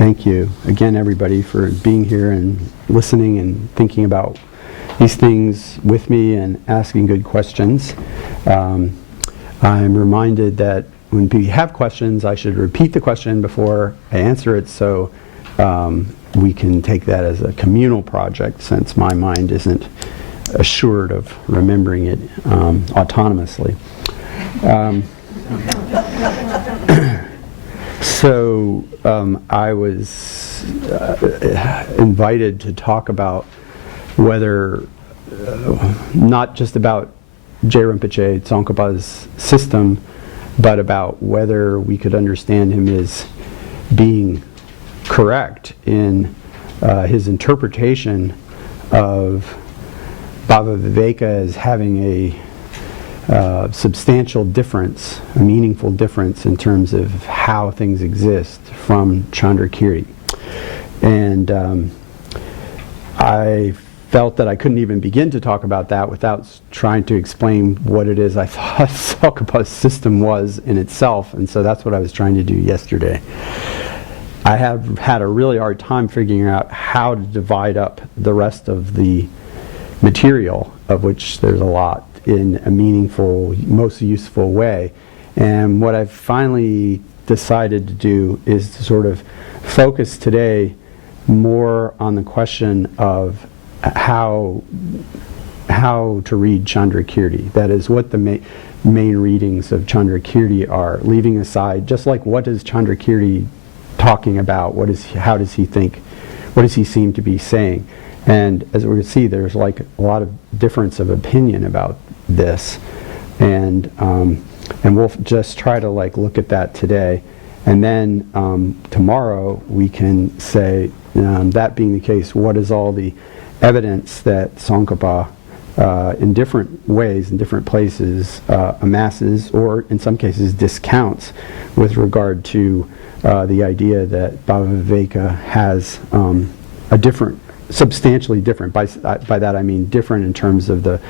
Thank you again, everybody, for being here and listening and thinking about these things with me and asking good questions. I'm reminded that when we have questions, I should repeat the question before I answer it, so we can take that as a communal project, since my mind isn't assured of remembering it autonomously. So I was invited to talk about whether, not just about Je Rinpoche Tsongkhapa's system, but about whether we could understand him as being correct in his interpretation of Bhava Viveka as having a substantial difference, a meaningful difference in terms of how things exist from Chandrakirti. And I felt that I couldn't even begin to talk about that without trying to explain what it is I thought Tsongkhapa's system was in itself, and so that's what I was trying to do yesterday. I have had a really hard time figuring out how to divide up the rest of the material, of which there's a lot, in a meaningful, most useful way. And what I've finally decided to do is to sort of focus today more on the question of how to read Chandrakirti. That is, what the main readings of Chandrakirti are, leaving aside just like what is Chandrakirti talking about, how does he think, what does he seem to be saying. And as we're going to see, there's like a lot of difference of opinion about this, and we'll just try to like look at that today, and then tomorrow we can say, that being the case, what is all the evidence that Tsongkhapa in different ways, in different places, amasses, or in some cases discounts, with regard to the idea that Bhava Viveka has a different, substantially different, by that I mean different in terms of the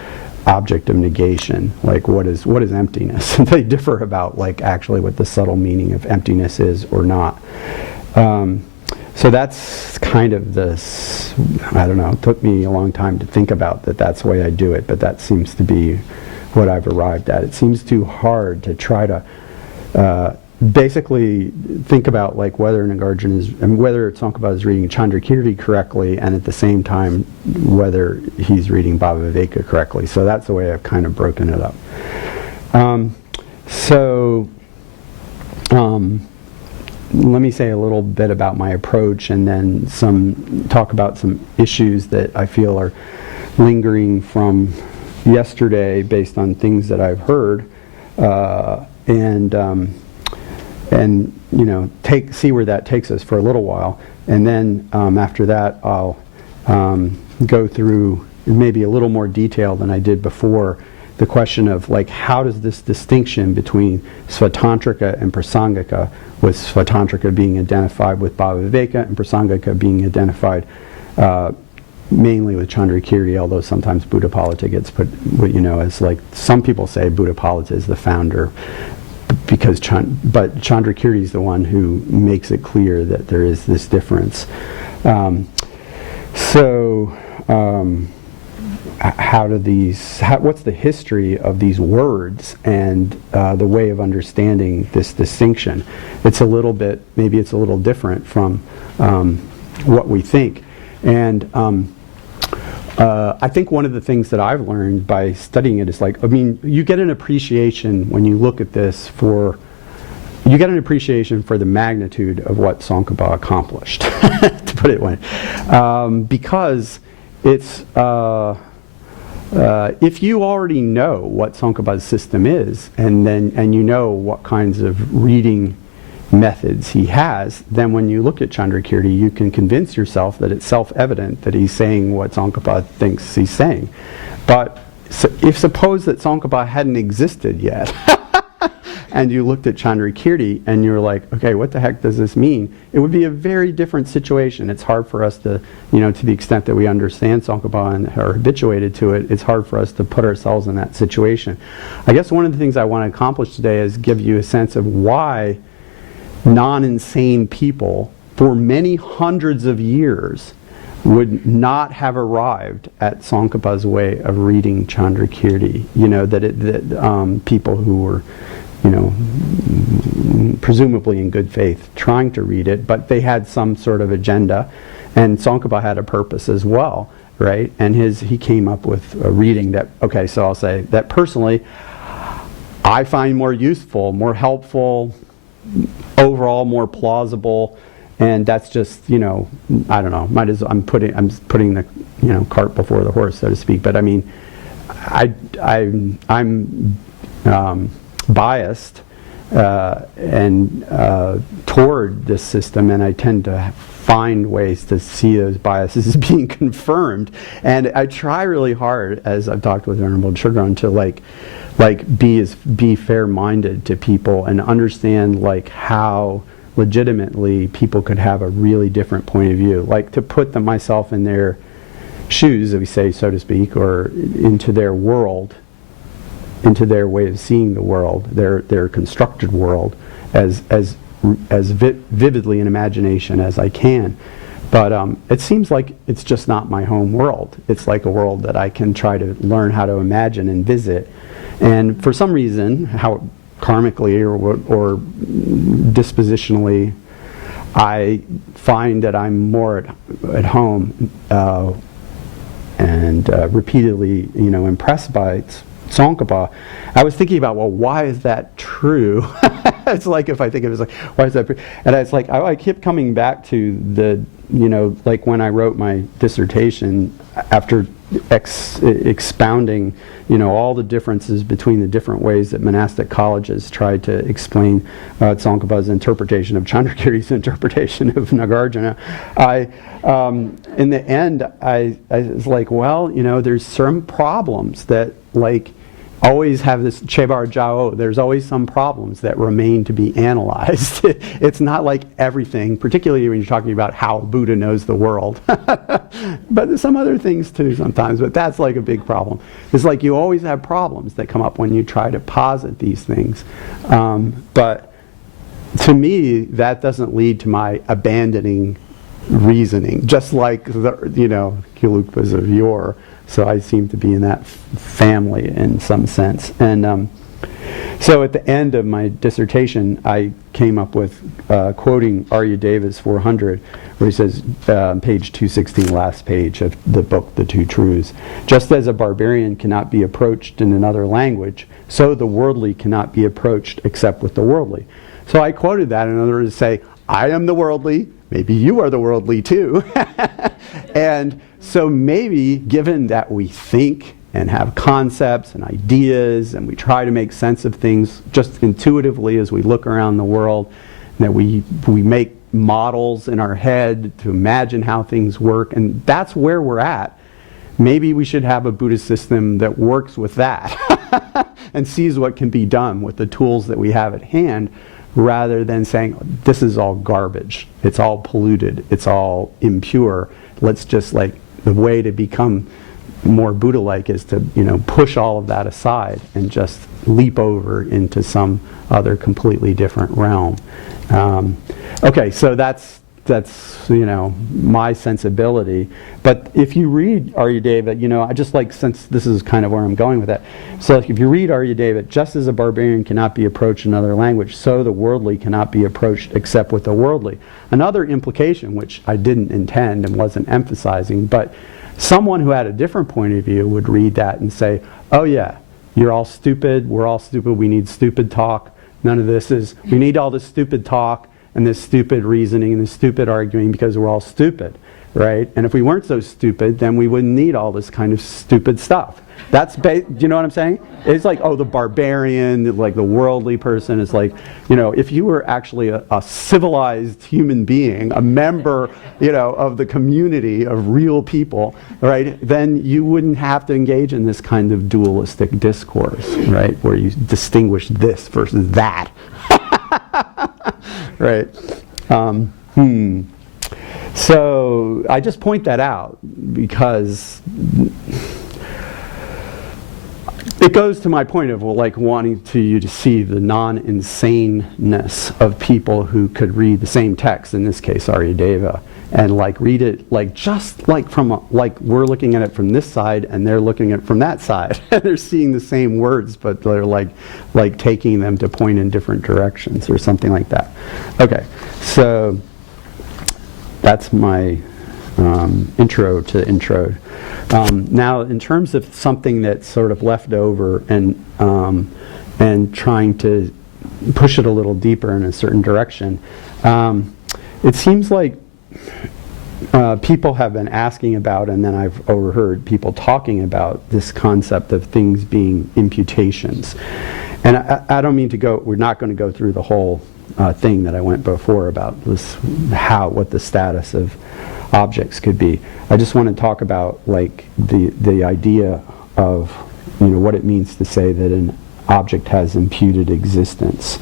object of negation, like what is emptiness. They differ about like actually what the subtle meaning of emptiness is or not. So that's kind of this, I don't know, it took me a long time to think about that's the way I do it, but that seems to be what I've arrived at. It seems too hard to try to basically think about like whether Nagarjuna is, and whether Tsongkhapa is reading Chandrakirti correctly, and at the same time whether he's reading Bhava Viveka correctly. So that's the way I've kind of broken it up. Let me say a little bit about my approach, and then talk about some issues that I feel are lingering from yesterday based on things that I've heard, and you know, see where that takes us for a little while, and then after that I'll go through maybe a little more detail than I did before the question of like, how does this distinction between Svatantrika and Prasangika, with Svatantrika being identified with Bhava Viveka and Prasangika being identified mainly with Chandrakirti, although sometimes Buddhapalita gets put, you know, as like, some people say Buddhapalita is the founder, because but Chandrakirti is the one who makes it clear that there is this difference. What's the history of these words and the way of understanding this distinction? It's a little bit, maybe it's a little different from what we think. And I think one of the things that I've learned by studying it is like, I mean, you get an appreciation when you look at this you get an appreciation for the magnitude of what Tsongkhapa accomplished, to put it one, because it's, if you already know what Tsongkhapa's system is, and you know what kinds of reading methods he has, then when you look at Chandrakirti, you can convince yourself that it's self-evident that he's saying what Tsongkhapa thinks he's saying. But if suppose that Tsongkhapa hadn't existed yet, and you looked at Chandrakirti and you were like, okay, what the heck does this mean? It would be a very different situation. It's hard for us to, you know, to the extent that we understand Tsongkhapa and are habituated to it, it's hard for us to put ourselves in that situation. I guess one of the things I want to accomplish today is give you a sense of why non-insane people for many hundreds of years would not have arrived at Tsongkhapa's way of reading Chandrakirti. That people who were, presumably in good faith, trying to read it, but they had some sort of agenda, and Tsongkhapa had a purpose as well, right? And he came up with a reading that, okay, so I'll say that personally, I find more useful, more helpful, overall more plausible. And that's just, I don't know. I'm putting the, cart before the horse, so to speak. But I mean, I'm biased and toward this system, and I tend to find ways to see those biases being confirmed. And I try really hard, as I've talked with Venerable Chögyam, to be fair-minded to people and understand how legitimately people could have a really different point of view, to put myself in their shoes, if we say, so to speak, or into their world, into their way of seeing the world, their constructed world, as vividly in imagination as I can. But it seems like it's just not my home world. It's like a world that I can try to learn how to imagine and visit. And for some reason, how karmically or dispositionally, I find that I'm more at home and repeatedly, impressed by Tsongkhapa. I was thinking about, well, why is that true? It's like, if I think of it, it's like, why is that true? And it's like, I keep coming back to the, like when I wrote my dissertation, after expounding, all the differences between the different ways that monastic colleges tried to explain Tsongkhapa's interpretation of Chandrakirti's interpretation of Nagarjuna. In the end, I was like, well, there's some problems that, always have this chebar jao, there's always some problems that remain to be analyzed. It's not like everything, particularly when you're talking about how Buddha knows the world. But there's some other things too sometimes, but that's like a big problem. It's like you always have problems that come up when you try to posit these things. But to me, that doesn't lead to my abandoning reasoning, just like the, Gelugpas of yore. So I seem to be in that family in some sense. And so at the end of my dissertation, I came up with quoting Aryadeva's 400, where he says, page 216, last page of the book, The Two Truths, just as a barbarian cannot be approached in another language, so the worldly cannot be approached except with the worldly. So I quoted that in order to say, I am the worldly, maybe you are the worldly too. And so maybe, given that we think and have concepts and ideas and we try to make sense of things just intuitively as we look around the world, that we make models in our head to imagine how things work, and that's where we're at, maybe we should have a Buddhist system that works with that and sees what can be done with the tools that we have at hand, rather than saying, this is all garbage, it's all polluted, it's all impure. Let's just, the way to become more Buddha-like is to, push all of that aside and just leap over into some other completely different realm. Okay, so that's my sensibility. But if you read Aryadeva, I just since this is kind of where I'm going with that. So if you read Aryadeva, just as a barbarian cannot be approached in another language, so the worldly cannot be approached except with the worldly. Another implication, which I didn't intend and wasn't emphasizing, but someone who had a different point of view would read that and say, oh yeah, you're all stupid, we're all stupid, we need stupid talk, none of this is, we need all this stupid talk and this stupid reasoning and this stupid arguing because we're all stupid, right? And if we weren't so stupid, then we wouldn't need all this kind of stupid stuff. That's, do you know what I'm saying? It's like, oh, the barbarian, like the worldly person is like, if you were actually a civilized human being, a member, of the community of real people, right, then you wouldn't have to engage in this kind of dualistic discourse, right, where you distinguish this versus that. Right. So I just point that out because it goes to my point of like wanting you to see the non-insaneness of people who could read the same text, in this case Aryadeva, and like read it like just like from like we're looking at it from this side and they're looking at it from that side. They're seeing the same words, but they're like taking them to point in different directions or something like that. Okay, so that's my intro to intro. Now, in terms of something that's sort of left over and trying to push it a little deeper in a certain direction, it seems like people have been asking about, and then I've overheard people talking about this concept of things being imputations. And I don't mean to go, we're not going to go through the whole thing that I went before about this, what the status of objects could be. I just want to talk about like the idea of what it means to say that an object has imputed existence.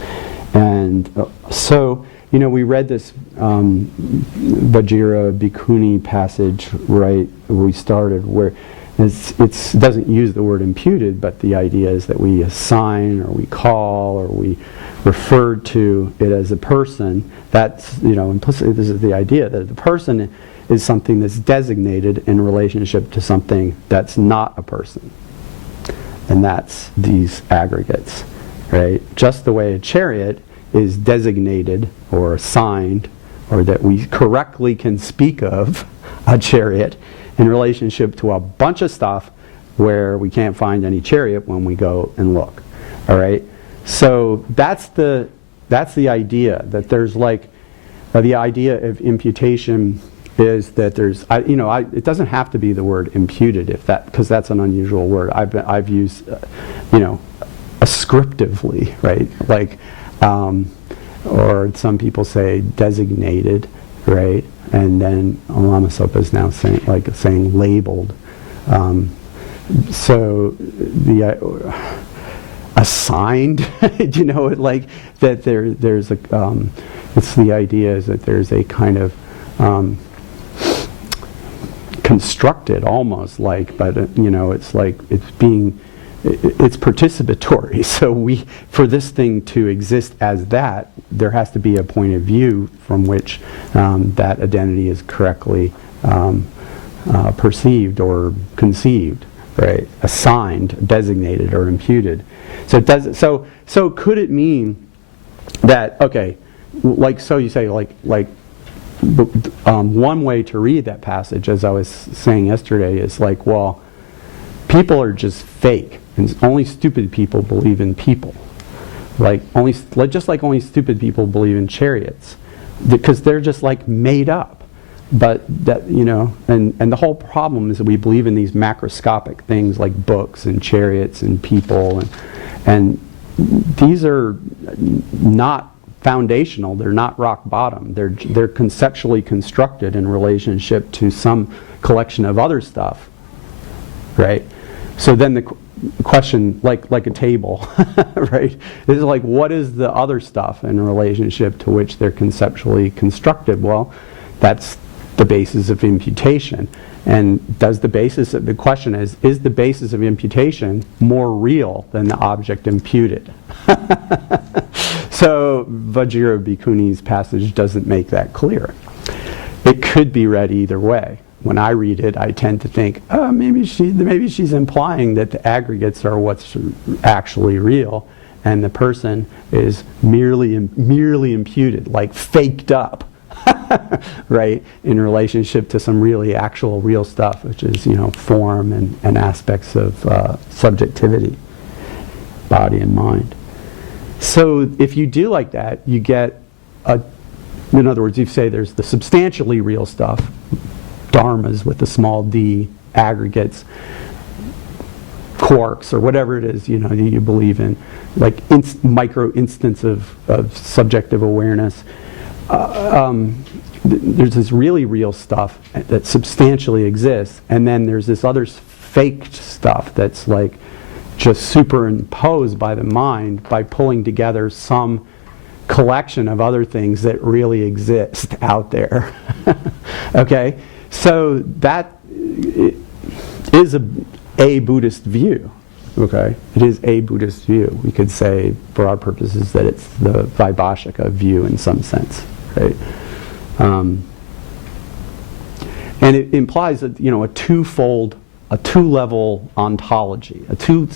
And so we read this Vajira Bhikkhuni passage right where we started, where it doesn't use the word imputed, but the idea is that we assign or we call or we refer to it as a person. That's implicitly this is the idea that the person is something that's designated in relationship to something that's not a person. And that's these aggregates, right? Just the way a chariot is designated or assigned, or that we correctly can speak of a chariot in relationship to a bunch of stuff where we can't find any chariot when we go and look. All right? So that's the idea, that there's like the idea of imputation is that there's, it doesn't have to be the word imputed because that's an unusual word. I've used, ascriptively, right? Like, or some people say designated, right? And then Lama Zopa is now saying labeled. So the assigned, like that there's a, it's the idea is that there's a kind of constructed almost like, but it's like it's participatory. So for this thing to exist as that, there has to be a point of view from which that identity is correctly perceived or conceived, right? Assigned, designated, or imputed. So it does. So could it mean that so you say one way to read that passage, as I was saying yesterday, is like, well, people are just fake, and only stupid people believe in people. Just like only stupid people believe in chariots, because they're just like made up. But that and the whole problem is that we believe in these macroscopic things like books and chariots and people, and these are not foundational. They're not rock bottom. They're conceptually constructed in relationship to some collection of other stuff, right? So then the question, like a table, right, is like, what is the other stuff in relationship to which they're conceptually constructed? Well, that's the basis of imputation. And the question is the basis of imputation more real than the object imputed? So Vajira Bhikkhuni's passage doesn't make that clear. It could be read either way. When I read it, I tend to think, oh, maybe she's implying that the aggregates are what's actually real, and the person is merely imputed, like faked up, right, in relationship to some really actual real stuff, which is form and aspects of subjectivity, body and mind. So if you do like that, you get in other words, you say there's the substantially real stuff, dharmas with the small d, aggregates, quarks, or whatever it is you believe in, like micro instance of subjective awareness. There's this really real stuff that substantially exists, and then there's this other faked stuff that's like just superimposed by the mind by pulling together some collection of other things that really exist out there. Okay? So that is a Buddhist view, Okay, it is a Buddhist view. We could say, for our purposes, that it's the Vaibhashika view in some sense, right? And it implies that, you know, a two-level ontology, two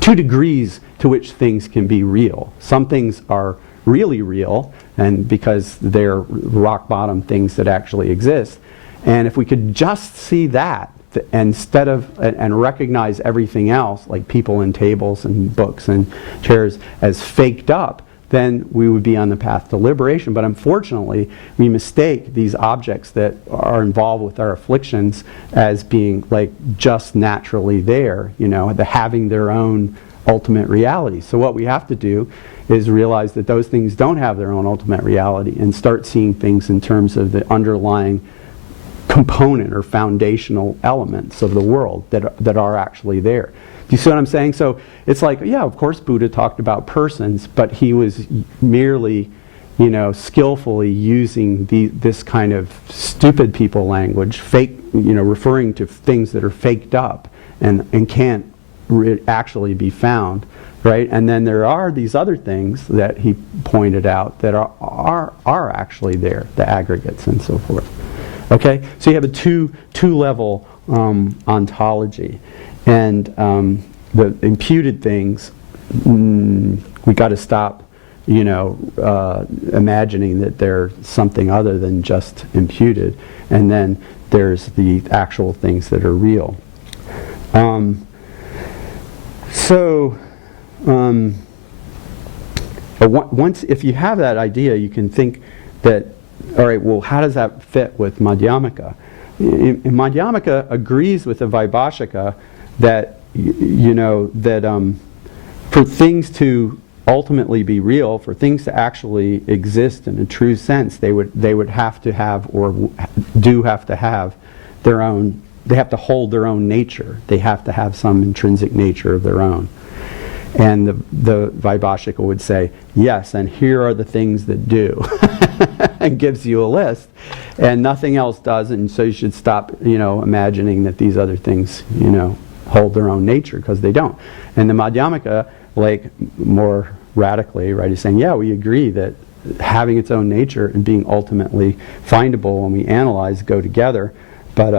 degrees to which things can be real. Some things are really real, and because they're rock bottom things that actually exist. And if we could just see that, instead of and recognize everything else, like people and tables and books and chairs, as faked up, then we would be on the path to liberation. But unfortunately, we mistake these objects that are involved with our afflictions as being like just naturally there, you know, having their own ultimate reality. So what we have to do is realize that those things don't have their own ultimate reality, and start seeing things in terms of the underlying component or foundational elements of the world that are actually there. Do you see what I'm saying? So it's like, yeah, of course Buddha talked about persons, but he was merely, you know, skillfully using this kind of stupid people language, fake, you know, referring to things that are faked up and can't actually be found, right? And then there are these other things that he pointed out that are actually there, the aggregates and so forth. Okay, so you have a two-level ontology, and the imputed things, we got to stop, you know, imagining that they're something other than just imputed, and then there's the actual things that are real. Once, if you have that idea, you can think that, all right, well, how does that fit with Madhyamaka? Madhyamaka agrees with the Vaibhashika that, you know, that for things to ultimately be real, for things to actually exist in a true sense, they would have to have, or do have to have, their own. They have to hold their own nature. They have to have some intrinsic nature of their own. And the Vaibhashika would say, yes, and here are the things that do, and gives you a list, and nothing else does, and so you should stop, you know, imagining that these other things, you know, hold their own nature, because they don't. And the Madhyamaka, like, more radically, right, is saying, yeah, we agree that having its own nature and being ultimately findable when we analyze go together, but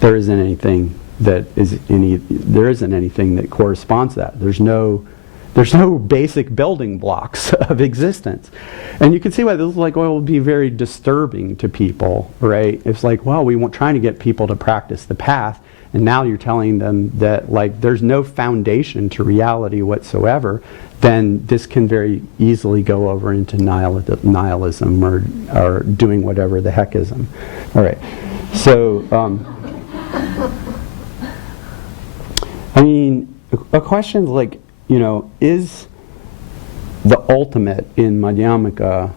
there isn't anything that there isn't anything that corresponds to that. There's no basic building blocks of existence. And you can see why this is like, well, it would be very disturbing to people, right? It's like, well, we want trying to get people to practice the path, and now you're telling them that, like, there's no foundation to reality whatsoever, then this can very easily go over into nihilism or doing whatever the heckism. All right. So I mean, a question like, you know, is the ultimate in Madhyamaka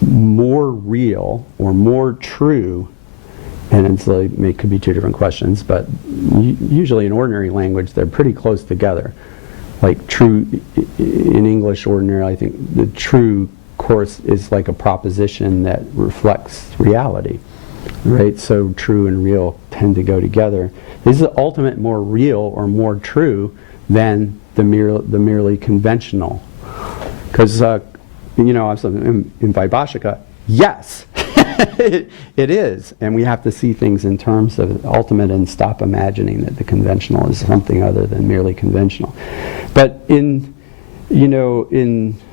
more real or more true? And it's like, it could be two different questions, but usually in ordinary language, they're pretty close together. Like true, in English ordinary, I think the true course is like a proposition that reflects reality, right? So true and real tend to go together. Is the ultimate more real or more true than the merely conventional? Because, you know, in Vaibhashika, yes, it is. And we have to see things in terms of ultimate and stop imagining that the conventional is something other than merely conventional. But in Madhyamaka,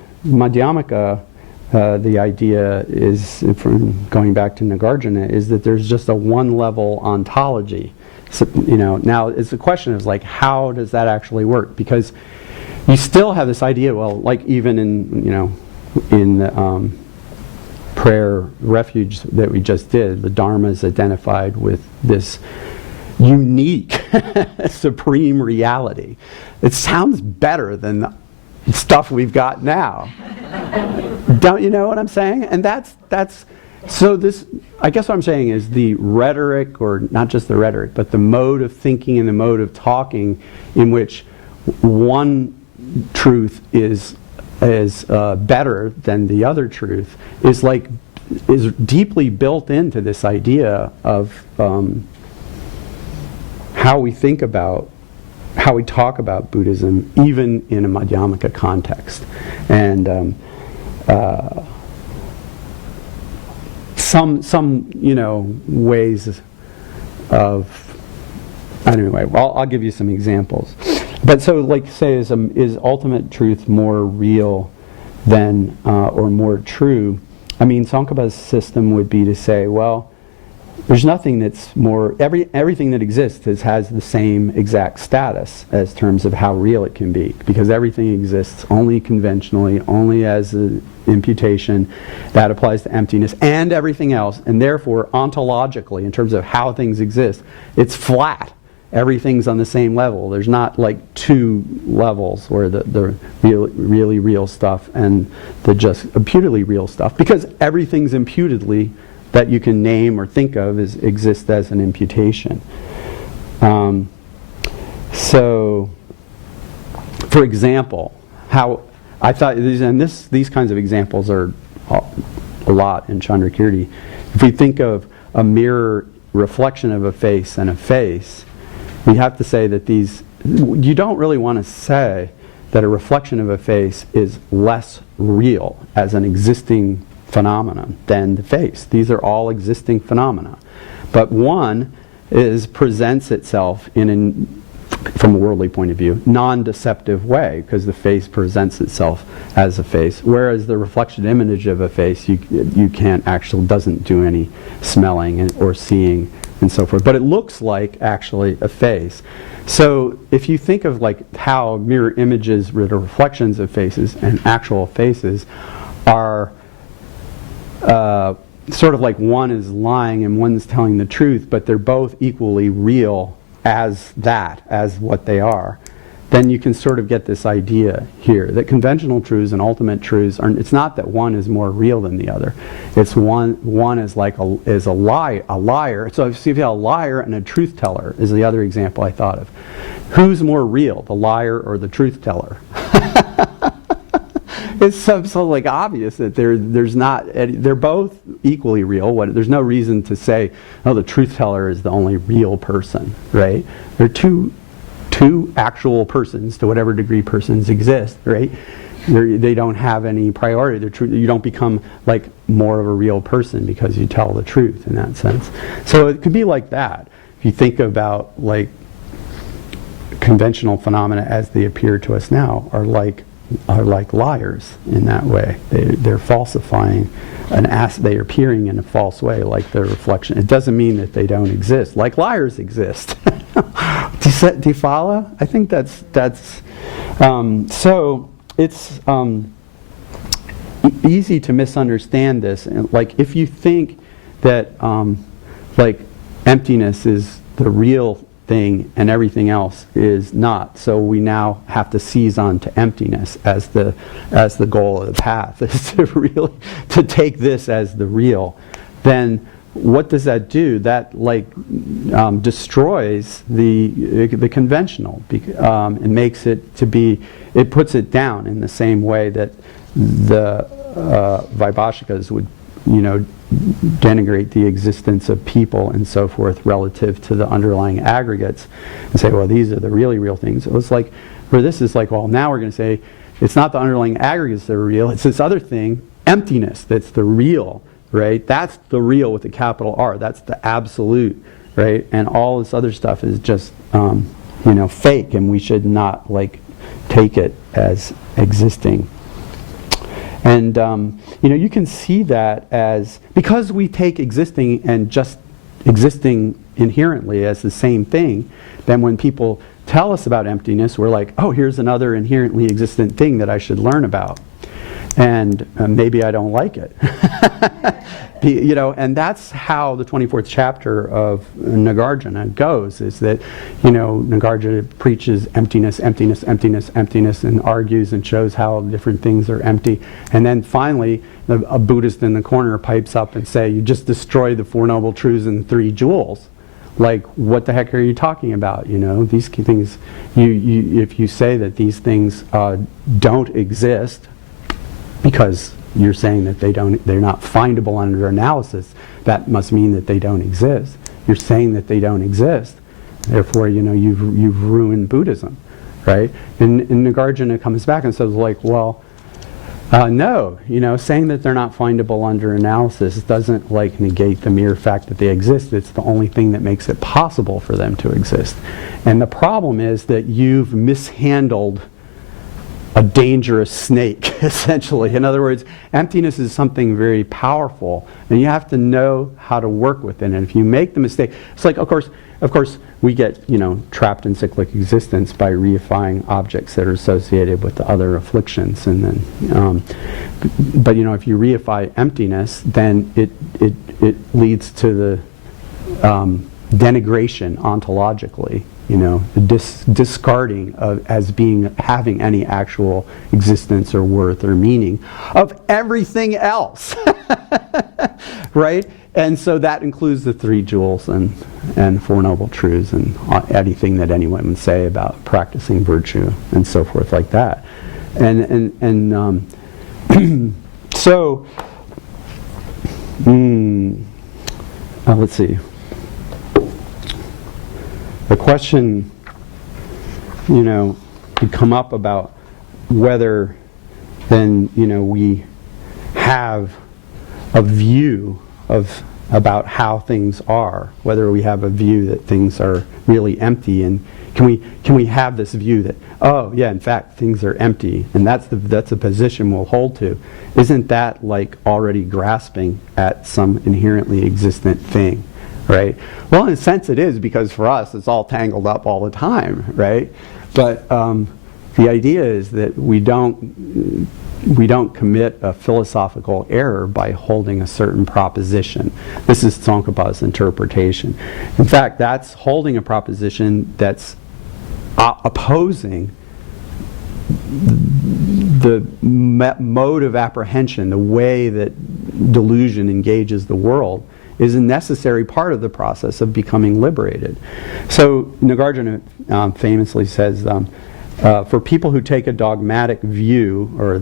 the idea is, from going back to Nagarjuna, is that there's just a one-level ontology. So, you know, now it's a question of like, how does that actually work? Because you still have this idea, well, like even in, you know, in the prayer refuge that we just did, the Dharma is identified with this unique supreme reality. It sounds better than the stuff we've got now. Don't you know what I'm saying? And that's so this, I guess what I'm saying is the rhetoric, or not just the rhetoric, but the mode of thinking and the mode of talking in which one truth is better than the other truth is deeply built into this idea of how we think about, how we talk about Buddhism, even in a Madhyamaka context. And some ways of, anyway, I'll give you some examples. But so, like, say, is ultimate truth more real than, or more true? I mean, Tsongkhapa's system would be to say, well, there's nothing that's more, everything that exists has the same exact status as terms of how real it can be, because everything exists only conventionally, only as an imputation. That applies to emptiness and everything else, and therefore ontologically, in terms of how things exist, it's flat. Everything's on the same level. There's not like two levels, where the really real stuff and the just imputedly real stuff, because everything's imputedly that you can name or think of exists as an imputation. So, for example, how I thought these kinds of examples are a lot in Chandrakirti. If we think of a mirror reflection of a face and a face, we have to say that you don't really want to say that a reflection of a face is less real as an existing phenomenon than the face. These are all existing phenomena. But one presents itself from a worldly point of view, non-deceptive way, because the face presents itself as a face, whereas the reflection image of a face, you can't actually, doesn't do any smelling or seeing and so forth, but it looks like actually a face. So if you think of like how mirror images, the reflections of faces and actual faces are sort of like one is lying and one's telling the truth, but they're both equally real as what they are, then you can sort of get this idea here that conventional truths and ultimate truths are, it's not that one is more real than the other. It's one is like a liar. So if you have a liar and a truth teller is the other example I thought of. Who's more real, the liar or the truth teller? It's so like obvious that they're both equally real. There's no reason to say, oh, the truth teller is the only real person, right? They're two actual persons, to whatever degree persons exist, right? They don't have any priority. You don't become like more of a real person because you tell the truth in that sense. So it could be like that. If you think about like conventional phenomena as they appear to us now are like liars in that way. They're falsifying they're appearing in a false way, like their reflection. It doesn't mean that they don't exist, like liars exist. Do you follow? I think that's so it's easy to misunderstand this. And like if you think that like emptiness is the real thing and everything else is not, so we now have to seize on to emptiness as the goal of the path, is to take this as the real, then what does that do? That like destroys the conventional, and makes it to be, it puts it down in the same way that the Vaibhashikas would denigrate the existence of people and so forth relative to the underlying aggregates and say, well, these are the really real things. It was like, where this is like, well, now we're going to say it's not the underlying aggregates that are real, it's this other thing, emptiness, that's the real, right? That's the real with a capital R. That's the absolute, right? And all this other stuff is just, fake, and we should not like take it as existing. And you can see that as, because we take existing and just existing inherently as the same thing, then when people tell us about emptiness, we're like, oh, here's another inherently existent thing that I should learn about. And maybe I don't like it. And that's how the 24th chapter of Nagarjuna goes, is that, Nagarjuna preaches emptiness, emptiness, emptiness, emptiness, and argues and shows how different things are empty. And then finally, a Buddhist in the corner pipes up and say, you just destroyed the Four Noble Truths and 3 jewels. Like, what the heck are you talking about? These things, if you say that these things don't exist, because you're saying that they're not findable under analysis, that must mean that they don't exist. You're saying that they don't exist, Therefore, you've ruined Buddhism, right? And Nagarjuna comes back and says, like, well, no, saying that they're not findable under analysis doesn't like negate the mere fact that they exist. It's the only thing that makes it possible for them to exist. And the problem is that you've mishandled a dangerous snake, essentially. In other words, emptiness is something very powerful, and you have to know how to work with it. And if you make the mistake, it's like, of course, we get, trapped in cyclic existence by reifying objects that are associated with the other afflictions, and then, but if you reify emptiness, then it leads to the denigration ontologically. The discarding of having any actual existence or worth or meaning of everything else, right? And so that includes the three jewels and Four Noble Truths and anything that anyone would say about practicing virtue and so forth like that. So let's see. The question, could come up about whether then, we have a view about how things are, whether we have a view that things are really empty, and can we have this view that, oh yeah, in fact things are empty, and that's a position we'll hold to. Isn't that like already grasping at some inherently existent thing? Right? Well, in a sense it is, because for us it's all tangled up all the time, right? But the idea is that we don't commit a philosophical error by holding a certain proposition. This is Tsongkhapa's interpretation. In fact, that's holding a proposition that's opposing the mode of apprehension, the way that delusion engages the world, is a necessary part of the process of becoming liberated. So Nagarjuna famously says, for people who take a dogmatic view, or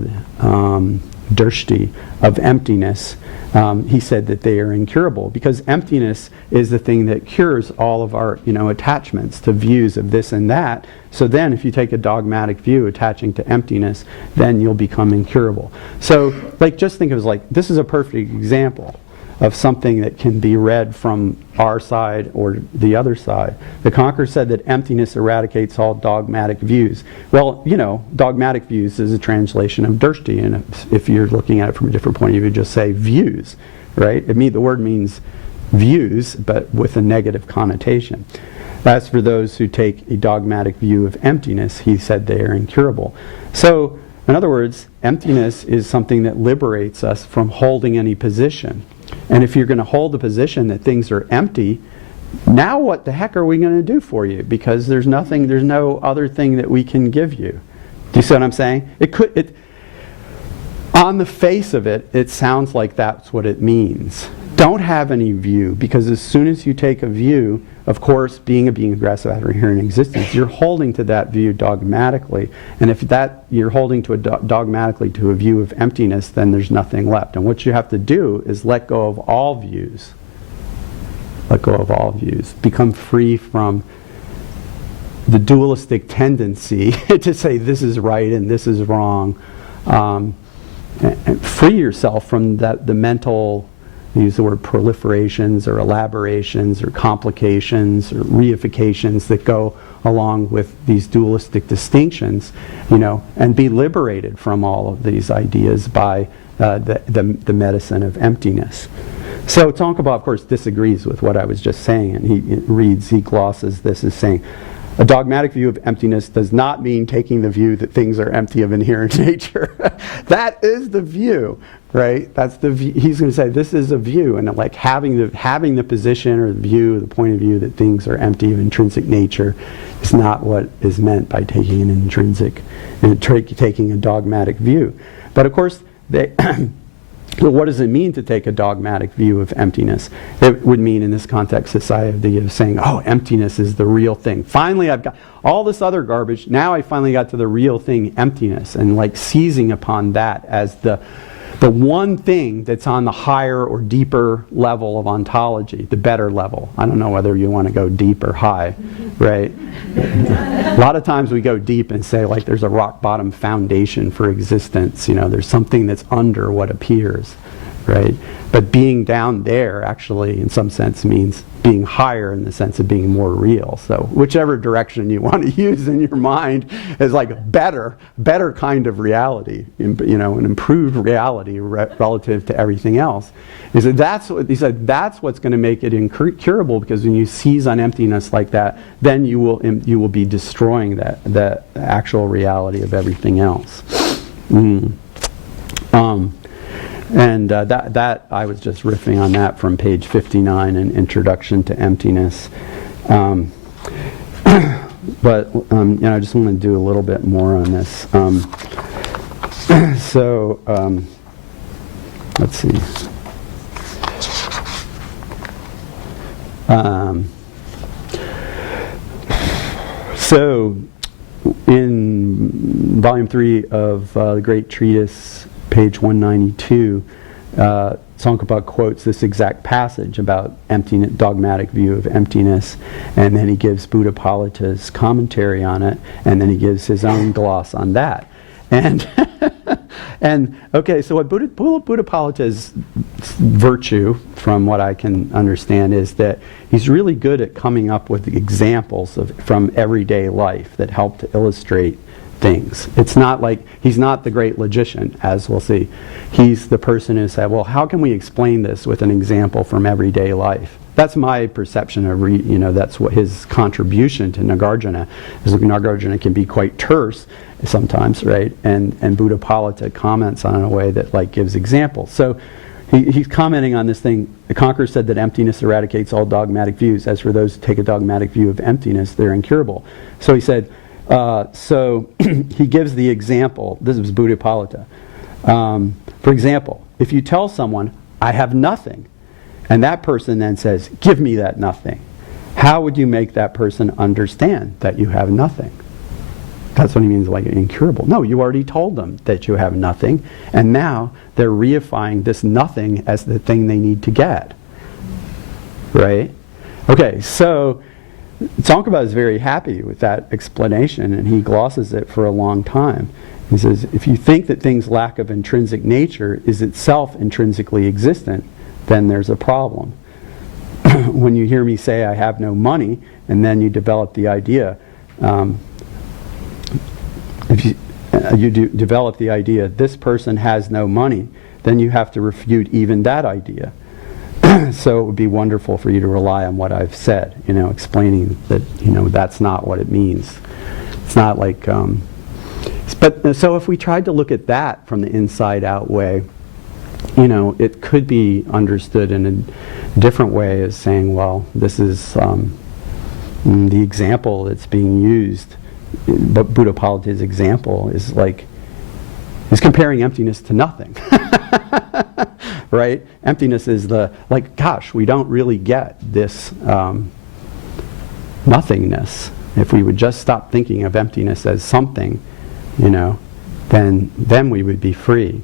drishti, of emptiness, he said that they are incurable, because emptiness is the thing that cures all of our attachments to views of this and that. So then if you take a dogmatic view attaching to emptiness, then you'll become incurable. So just think of it as this is a perfect example of something that can be read from our side or the other side. The Conqueror said that emptiness eradicates all dogmatic views. Well, dogmatic views is a translation of drishti, and if you're looking at it from a different point of view, just say views, right? The word means views, but with a negative connotation. As for those who take a dogmatic view of emptiness, he said they are incurable. So, in other words, emptiness is something that liberates us from holding any position. And if you're going to hold the position that things are empty, now what the heck are we going to do for you? Because there's no other thing that we can give you. Do you see what I'm saying? On the face of it, it sounds like that's what it means. Don't have any view, because as soon as you take a view, of course, being a being of aggressive after inherent existence, you're holding to that view dogmatically. And if you're holding to dogmatically to a view of emptiness, then there's nothing left. And what you have to do is let go of all views. Let go of all views. Become free from the dualistic tendency to say this is right and this is wrong. And free yourself from the mental, use the word proliferations or elaborations or complications or reifications that go along with these dualistic distinctions, and be liberated from all of these ideas by the medicine of emptiness. So Tsongkhapa, of course, disagrees with what I was just saying, and he glosses this as saying, a dogmatic view of emptiness does not mean taking the view that things are empty of inherent nature. That is the view, right? That's the view. He's going to say this is a view, and having the position or the view, the point of view that things are empty of intrinsic nature is not what is meant by taking taking a dogmatic view. But of course, what does it mean to take a dogmatic view of emptiness? It would mean in this context society of saying, oh, emptiness is the real thing. Finally, I've got all this other garbage. Now I finally got to the real thing, emptiness, and seizing upon that as the the one thing that's on the higher or deeper level of ontology, the better level. I don't know whether you want to go deep or high, right? A lot of times we go deep and say like there's a rock bottom foundation for existence, there's something that's under what appears, right? But being down there actually in some sense means being higher in the sense of being more real. So whichever direction you want to use in your mind is like a better kind of reality, an improved reality relative to everything else. He said that's what's going to make it incurable, because when you seize on emptiness like that, then you will be destroying that actual reality of everything else. And that I was just riffing on that from page 59 in Introduction to Emptiness. But I just want to do a little bit more on this. Let's see. So in volume 3 of the Great Treatise, page 192, Tsongkhapa quotes this exact passage about emptiness, dogmatic view of emptiness, and then he gives Buddhapalita's commentary on it, and then he gives his own gloss on that. And okay, so what Buddhapalita's virtue, from what I can understand, is that he's really good at coming up with examples from everyday life that help to illustrate things. It's not like he's not the great logician, as we'll see. He's the person who said, well, how can we explain this with an example from everyday life? That's my perception of, that's what his contribution to Nagarjuna is. Nagarjuna can be quite terse sometimes, right? And Buddhapalita comments on it in a way that like gives examples. So he's commenting on this thing. The Conqueror said that emptiness eradicates all dogmatic views. As for those who take a dogmatic view of emptiness, they're incurable. So he said, so he gives the example. This is Buddhapalita. For example, if you tell someone, I have nothing, and that person then says, give me that nothing, how would you make that person understand that you have nothing? That's what he means, like incurable. No, you already told them that you have nothing, and now they're reifying this nothing as the thing they need to get. Right? Okay, so Tsongkhapa is very happy with that explanation, and he glosses it for a long time. He says, if you think that things' lack of intrinsic nature is itself intrinsically existent, then there's a problem. When you hear me say I have no money, and then you develop the idea, if you develop the idea this person has no money, then you have to refute even that idea. So it would be wonderful for you to rely on what I've said, explaining that, that's not what it means. It's not like, but so if we tried to look at that from the inside out way, it could be understood in a different way as saying, well, this is the example that's being used, but Buddhapalita's example is comparing emptiness to nothing. Right? Emptiness is gosh, we don't really get this nothingness. If we would just stop thinking of emptiness as something, then we would be free.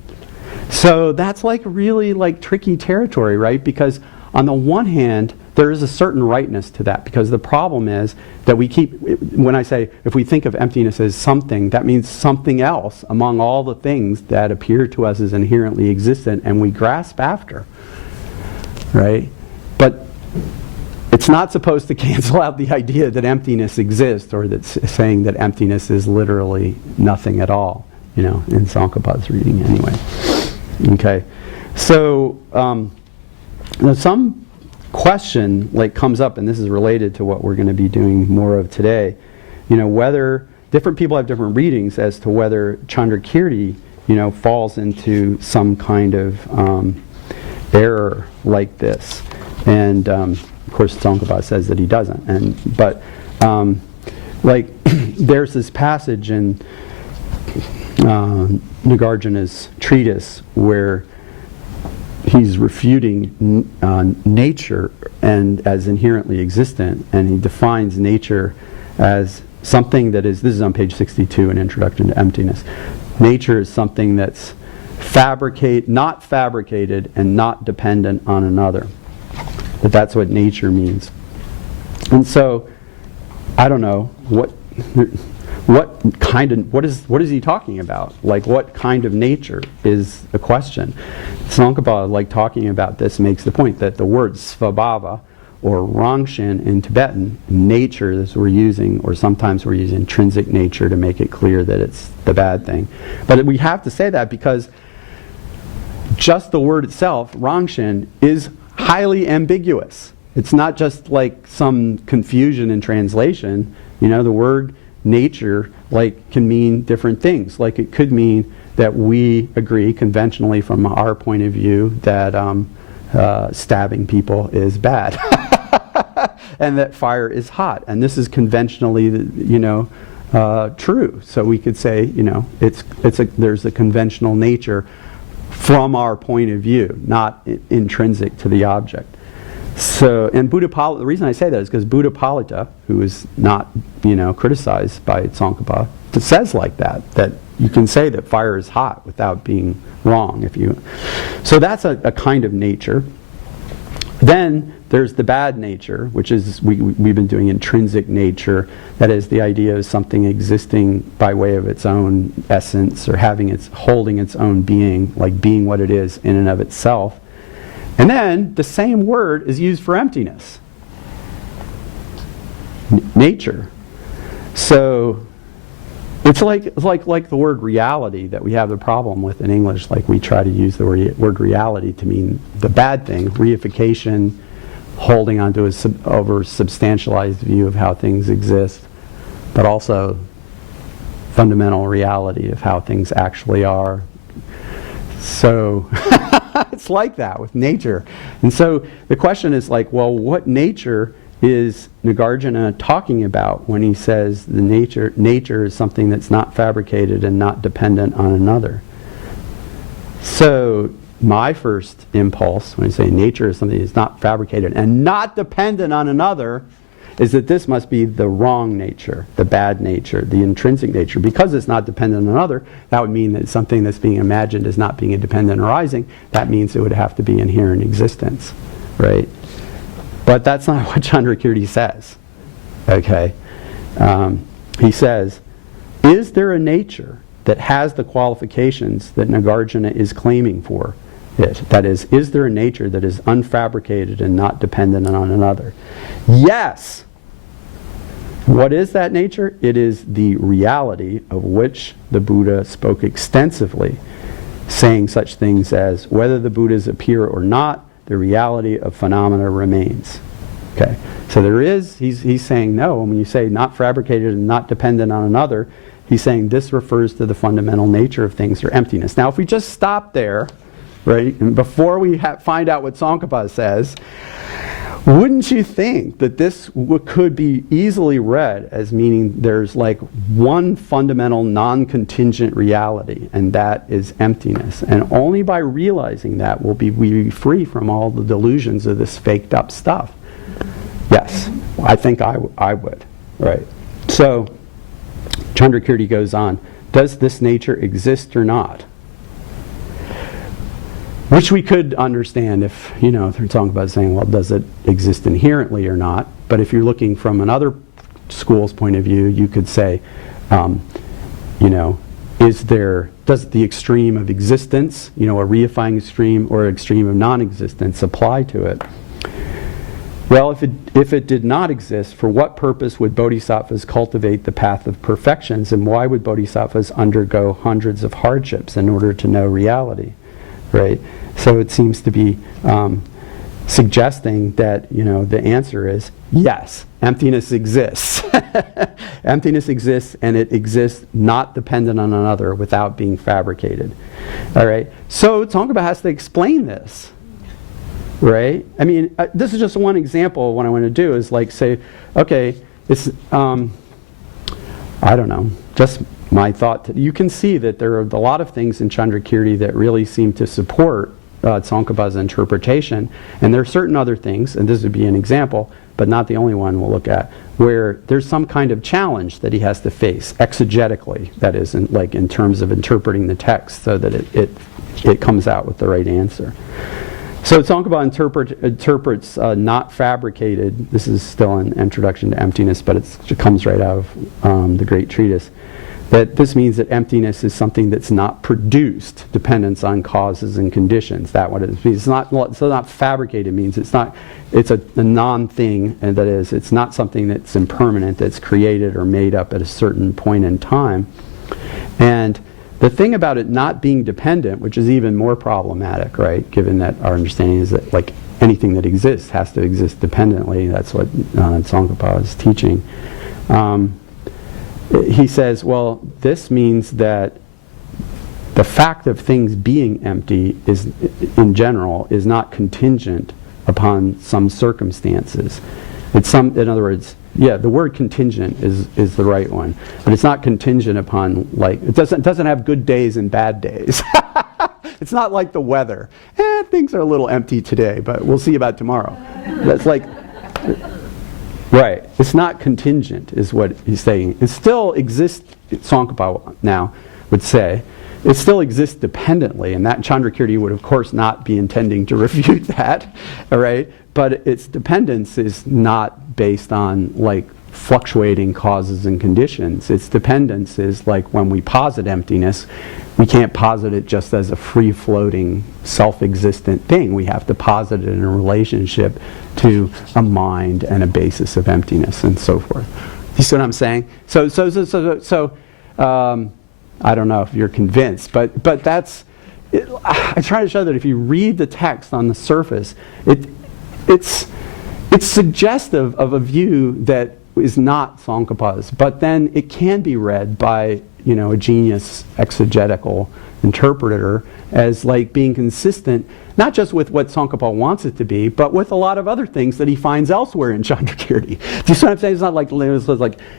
So that's really tricky territory, right? Because on the one hand, there is a certain rightness to that, because the problem is that when I say, if we think of emptiness as something, that means something else among all the things that appear to us as inherently existent and we grasp after, right? But it's not supposed to cancel out the idea that emptiness exists, or that's saying that emptiness is literally nothing at all, in Tsongkhapa's reading anyway. Okay, so some question comes up, and this is related to what we're going to be doing more of today, whether different people have different readings as to whether Chandrakirti falls into some kind of error like this, and of course Tsongkhapa says that he doesn't, but there's this passage in Nagarjuna's treatise where he's refuting nature and as inherently existent, and he defines nature as something that is, this is on page 62 in Introduction to Emptiness, nature is something that's not fabricated and not dependent on another. But that's what nature means. And so, I don't know, what is he talking about? Like, what kind of nature is the question? Tsongkhapa, like, talking about this makes the point that the word svabhava, or rangshin in Tibetan, nature that we're using, or sometimes we're using intrinsic nature to make it clear that it's the bad thing. But we have to say that because just the word itself, rangshin, is highly ambiguous. It's not just like some confusion in translation. You know, the word nature like can mean different things. Like it could mean that we agree conventionally from our point of view that stabbing people is bad. And that fire is hot. And this is conventionally, true. So we could say, there's a conventional nature from our point of view, not intrinsic to the object. So, and Buddhapalita, the reason I say that is because Buddhapalita, who is not, criticized by Tsongkhapa, says like that you can say that fire is hot without being wrong. So that's a kind of nature. Then there's the bad nature, which is, we've been doing intrinsic nature. That is the idea of something existing by way of its own essence, or holding its own being, like being what it is in and of itself. And then the same word is used for emptiness. Nature. So it's like the word reality that we have the problem with in English. Like we try to use the word reality to mean the bad thing, reification, holding onto a over-substantialized view of how things exist, but also fundamental reality of how things actually are. So it's like that with nature. And so the question is like, well, what nature is Nagarjuna talking about when he says the nature is something that's not fabricated and not dependent on another? So my first impulse when I say nature is something that's not fabricated and not dependent on another is that this must be the wrong nature, the bad nature, the intrinsic nature. Because it's not dependent on another, that would mean that something that's being imagined as not being independent arising, that means it would have to be inherent existence, right? But that's not what Chandrakirti says, okay? He says, is there a nature that has the qualifications that Nagarjuna is claiming for it? That is there a nature that is unfabricated and not dependent on another? Yes! What is that nature? It is the reality of which the Buddha spoke extensively, saying such things as, whether the Buddhas appear or not, the reality of phenomena remains. Okay, so he's saying no. When you say not fabricated and not dependent on another, he's saying this refers to the fundamental nature of things, or emptiness. Now, if we just stop there, right, and before we find out what Tsongkhapa says, wouldn't you think that this could be easily read as meaning there's like one fundamental non-contingent reality, and that is emptiness. And only by realizing that will we be free from all the delusions of this faked up stuff. Yes, I think I would, right? So Chandrakirti goes on, does this nature exist or not? Which we could understand if, if they're talking about saying, well, does it exist inherently or not? But if you're looking from another school's point of view, you could say, does the extreme of existence, a reifying extreme or extreme of non-existence apply to it? Well, if it did not exist, for what purpose would bodhisattvas cultivate the path of perfections, and why would bodhisattvas undergo hundreds of hardships in order to know reality? Right? So it seems to be suggesting that, the answer is yes, emptiness exists. Emptiness exists, and it exists not dependent on another without being fabricated. All right? So Tsongkhapa has to explain this. Right? I mean, this is just one example. What I want to do is like say, okay, it's, I don't know, just my thought. You can see that there are a lot of things in Chandrakirti that really seem to support Tsongkhapa's interpretation, and there are certain other things, and this would be an example, but not the only one we'll look at, where there's some kind of challenge that he has to face, exegetically, that is, in terms of interpreting the text so that it comes out with the right answer. So Tsongkhapa interprets not fabricated. This is still an introduction to emptiness, but it comes right out of the great treatise. That this means that emptiness is something that's not produced, dependence on causes and conditions. That what it means. It's not fabricated. Means it's a non-thing, and that is, it's not something that's impermanent, that's created or made up at a certain point in time. And the thing about it not being dependent, which is even more problematic, right? Given that our understanding is that like anything that exists has to exist dependently. That's what Tsongkhapa is teaching. He says, well, this means that the fact of things being empty is, in general, is not contingent upon some circumstances. In other words, yeah, the word contingent is the right one, but it's not contingent upon, like, it doesn't have good days and bad days. It's not like the weather. Things are a little empty today, but we'll see about tomorrow. That's like, right. It's not contingent, is what he's saying. It still exists, Tsongkhapa now would say, it still exists dependently, and that Chandrakirti would of course not be intending to refute that, all right? But its dependence is not based on like fluctuating causes and conditions. Its dependence is like when we posit emptiness, we can't posit it just as a free-floating, self-existent thing. We have to posit it in a relationship to a mind and a basis of emptiness and so forth. You see what I'm saying? So I don't know if you're convinced, but that's, I try to show that if you read the text on the surface, it's suggestive of a view that is not Tsongkhapa's, but then it can be read by, you know, a genius exegetical interpreter as like being consistent, not just with what Tsongkhapa wants it to be, but with a lot of other things that he finds elsewhere in Chandrakirti. Do you see what I'm saying? It's not like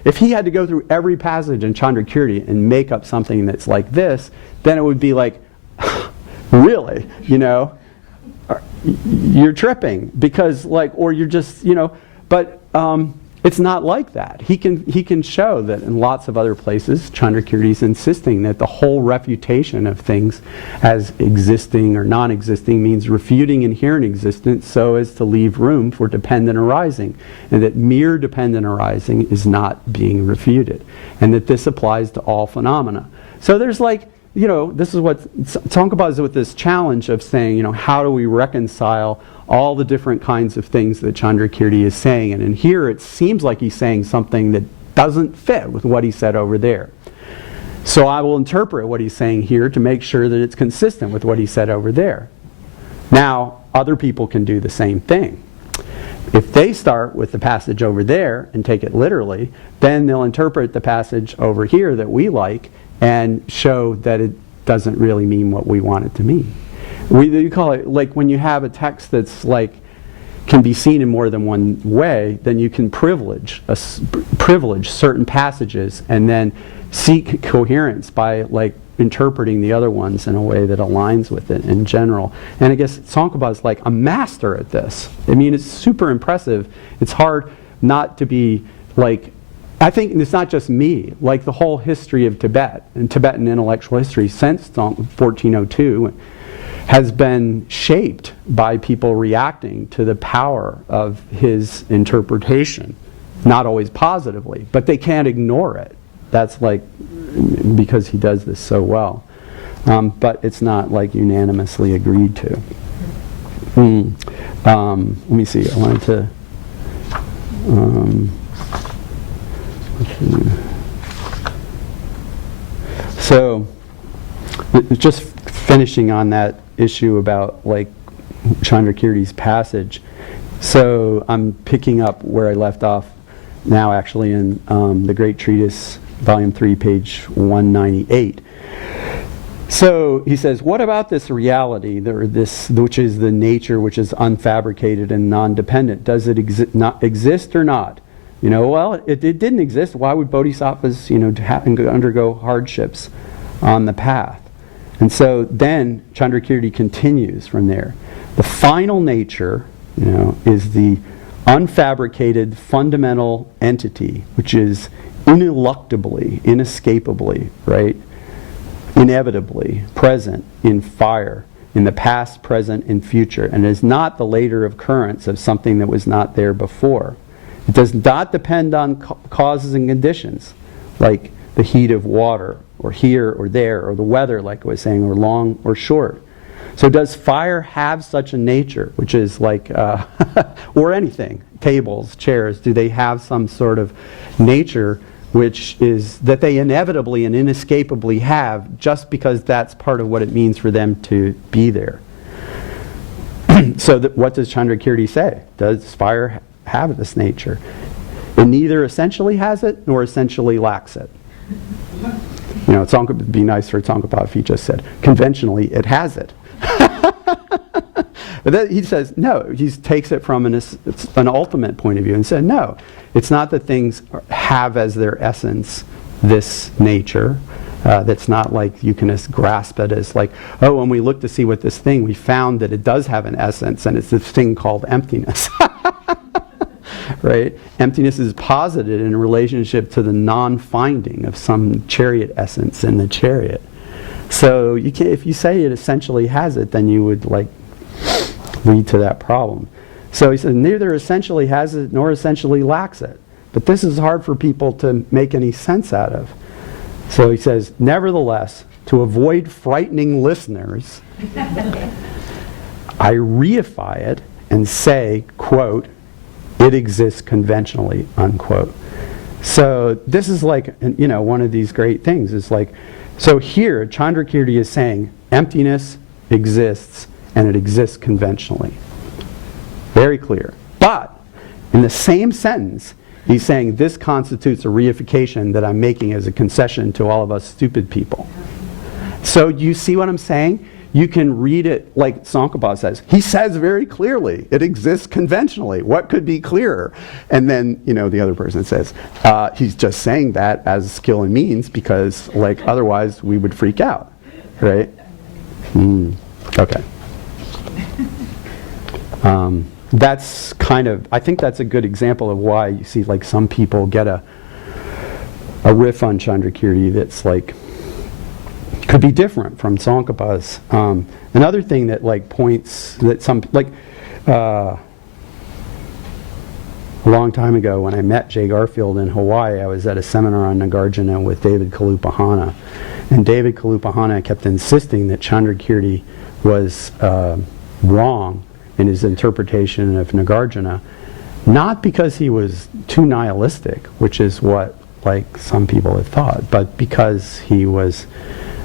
if he had to go through every passage in Chandrakirti and make up something that's like this, then it would be like, really, you know, you're tripping because like, or you're just, you know, but it's not like that. He can show that in lots of other places, Chandrakirti is insisting that the whole refutation of things as existing or non-existing means refuting inherent existence so as to leave room for dependent arising, and that mere dependent arising is not being refuted, and that this applies to all phenomena. So there's like, you know, this is what Tsongkhapa is with this challenge of saying, you know, how do we reconcile all the different kinds of things that Chandrakirti is saying? And in here it seems like he's saying something that doesn't fit with what he said over there. So I will interpret what he's saying here to make sure that it's consistent with what he said over there. Now, other people can do the same thing. If they start with the passage over there and take it literally, then they'll interpret the passage over here that we like and show that it doesn't really mean what we want it to mean. You call it, like when you have a text that's like, can be seen in more than one way, then you can privilege certain passages and then seek coherence by like interpreting the other ones in a way that aligns with it in general. And I guess Tsongkhapa is like a master at this. I mean, it's super impressive. It's hard not to be like, I think it's not just me, like the whole history of Tibet and Tibetan intellectual history since 1402 has been shaped by people reacting to the power of his interpretation. Not always positively, but they can't ignore it. That's like, because he does this so well. But it's not like unanimously agreed to. Let me see, I wanted to, so, just finishing on that issue about like Chandrakirti's passage. So I'm picking up where I left off now actually in the Great Treatise, Volume 3, page 198. So he says, what about this reality, this which is the nature which is unfabricated and non-dependent? Does it exist or not? You know, well, it didn't exist. Why would bodhisattvas, you know, undergo hardships on the path? And so then Chandrakirti continues from there. The final nature, you know, is the unfabricated fundamental entity, which is ineluctably, inescapably, right, inevitably present in fire, in the past, present, and future, and is not the later occurrence of something that was not there before. It does not depend on causes and conditions, like the heat of water, or here or there, or the weather, like I was saying, or long or short. So does fire have such a nature, which is like, or anything, tables, chairs, do they have some sort of nature which is that they inevitably and inescapably have, just because that's part of what it means for them to be there? So what does Chandrakirti say? Does fire have this nature? It neither essentially has it nor essentially lacks it. You know, it would be nice for Tsongkhapa if he just said, conventionally it has it. But then he says, no, he takes it from an ultimate point of view and said, no, it's not that things have as their essence this nature. That's not like you can just grasp it as like, oh, when we look to see what this thing, we found that it does have an essence, and it's this thing called emptiness. Right? Emptiness is posited in relationship to the non-finding of some chariot essence in the chariot. So you can't, if you say it essentially has it, then you would like lead to that problem. So he said, neither essentially has it nor essentially lacks it. But this is hard for people to make any sense out of. So he says, nevertheless, to avoid frightening listeners, I reify it and say, quote, it exists conventionally, unquote. So this is like, you know, one of these great things. It's like, so here, Chandrakirti is saying emptiness exists, and it exists conventionally. Very clear. But in the same sentence, he's saying this constitutes a reification that I'm making as a concession to all of us stupid people. So you see what I'm saying? You can read it like Tsongkhapa says. He says very clearly, it exists conventionally. What could be clearer? And then, you know, the other person says, he's just saying that as skill and means because, like, otherwise we would freak out, right? Okay. That's kind of, I think that's a good example of why you see, like, some people get a riff on Chandrakirti that's like, could be different from Tsongkhapa's. Another thing that like points that some, like a long time ago when I met Jay Garfield in Hawaii, I was at a seminar on Nagarjuna with David Kalupahana. And David Kalupahana kept insisting that Chandrakirti was wrong in his interpretation of Nagarjuna, not because he was too nihilistic, which is what like some people have thought, but because he was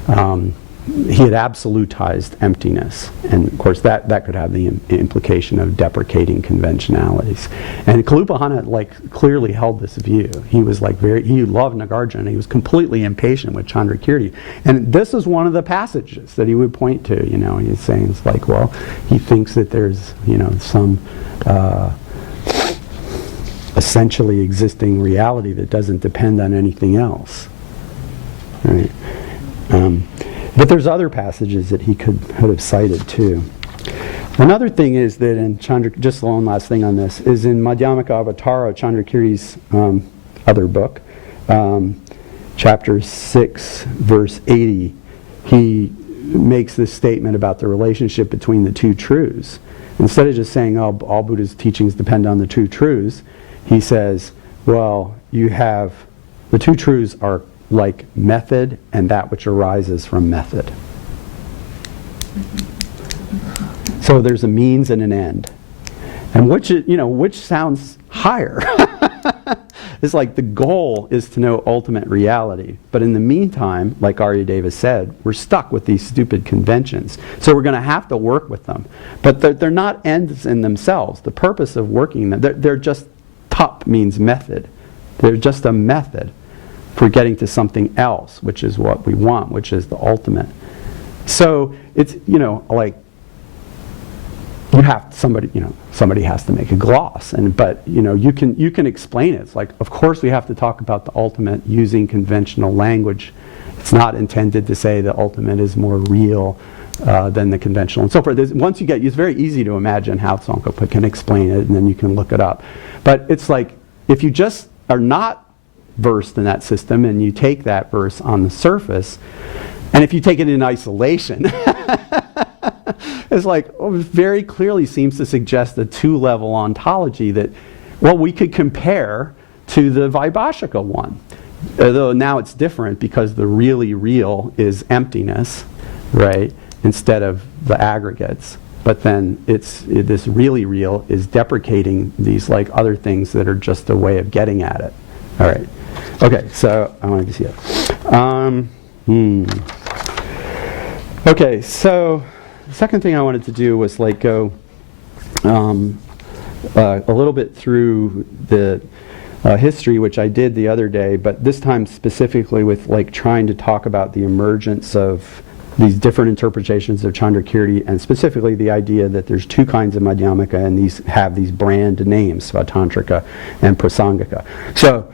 he had absolutized emptiness, and of course that could have the implication of deprecating conventionalities. And Kalupahana like clearly held this view. He was like he loved Nagarjuna. He was completely impatient with Chandrakirti, and this is one of the passages that he would point to. You know, he's saying it's like, well, he thinks that there's, you know, some essentially existing reality that doesn't depend on anything else. Right. But there's other passages that he could have cited too. Another thing is that in just one last thing on this, is in Madhyamaka Avatara, Chandrakirti's other book, chapter 6, verse 80, he makes this statement about the relationship between the two truths. Instead of just saying, oh, all Buddha's teachings depend on the two truths, he says, well, you have, the two truths are like method and that which arises from method. So there's a means and an end. And which sounds higher? It's like the goal is to know ultimate reality. But in the meantime, like Aryadeva said, we're stuck with these stupid conventions. So we're going to have to work with them. But they're not ends in themselves. The purpose of working them, they're just, tup means method. They're just a method for getting to something else, which is what we want, which is the ultimate. So it's, you know, like you have somebody has to make a gloss, but you know, you can explain it. It's like, of course we have to talk about the ultimate using conventional language. It's not intended to say the ultimate is more real than the conventional, and so forth. Once you get, it's very easy to imagine how Tsongkhapa can explain it, and then you can look it up. But it's like, if you just are not versed in that system, and you take that verse on the surface, and if you take it in isolation, it's like, very clearly seems to suggest a two-level ontology that, well, we could compare to the Vaibhashika one. Although now it's different because the really real is emptiness, right, instead of the aggregates. But then this really real is deprecating these like other things that are just a way of getting at it. All right. Okay, so I wanted to see it. Okay, so the second thing I wanted to do was like go a little bit through the history, which I did the other day, but this time specifically with like trying to talk about the emergence of these different interpretations of Chandrakirti, and specifically the idea that there's two kinds of Madhyamaka, and these have these brand names, Svatantrika and Prasangika. So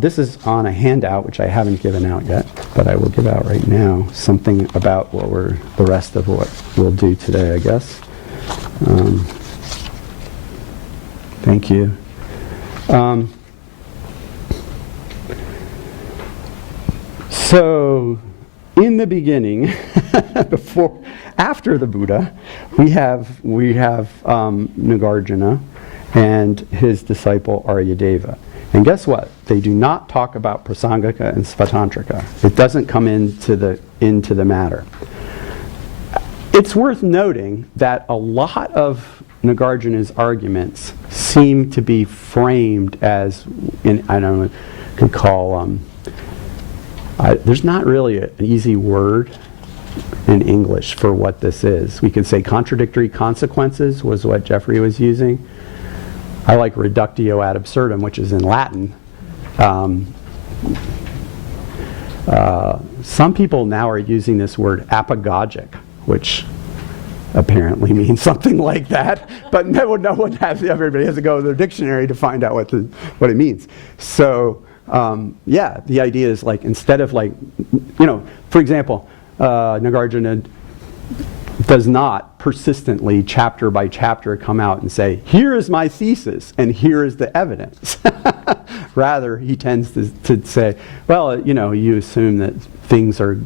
this is on a handout, which I haven't given out yet, but I will give out right now something about what the rest of what we'll do today, I guess. Thank you. So, in the beginning, after the Buddha, we have Nagarjuna and his disciple Aryadeva. And guess what? They do not talk about Prasangika and Svatantrika. It doesn't come into the matter. It's worth noting that a lot of Nagarjuna's arguments seem to be framed as, I don't know, could call, there's not really an easy word in English for what this is. We could say contradictory consequences was what Jeffrey was using. I like reductio ad absurdum, which is in Latin. Some people now are using this word apagogic, which apparently means something like that, but everybody has to go to their dictionary to find out what it means. So yeah, the idea is like, instead of like, for example, Nagarjuna does not persistently, chapter by chapter, come out and say, here is my thesis and here is the evidence. Rather, he tends to say, well, you assume that things are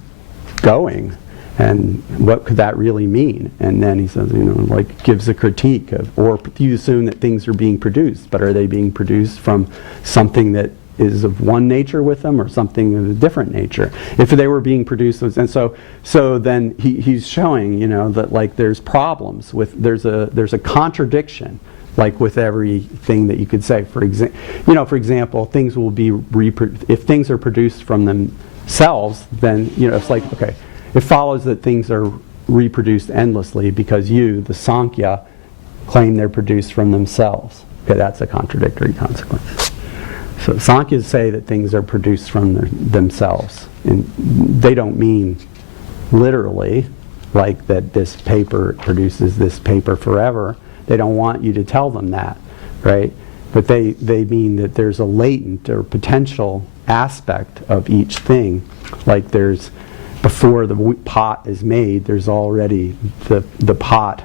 going, and what could that really mean? And then he says, like gives a critique of, or you assume that things are being produced, but are they being produced from something that is of one nature with them, or something of a different nature? If they were being produced, and so then he's showing, that like there's problems with, there's a contradiction, like with everything that you could say. For example, things will be if things are produced from themselves, then it's like, okay, it follows that things are reproduced endlessly because the Sankhya, claim they're produced from themselves. Okay, that's a contradictory consequence. So Sankhyas say that things are produced from themselves, and they don't mean literally like that this paper produces this paper forever. They don't want you to tell them that, right? But they mean that there's a latent or potential aspect of each thing, like there's, before the pot is made, there's already the pot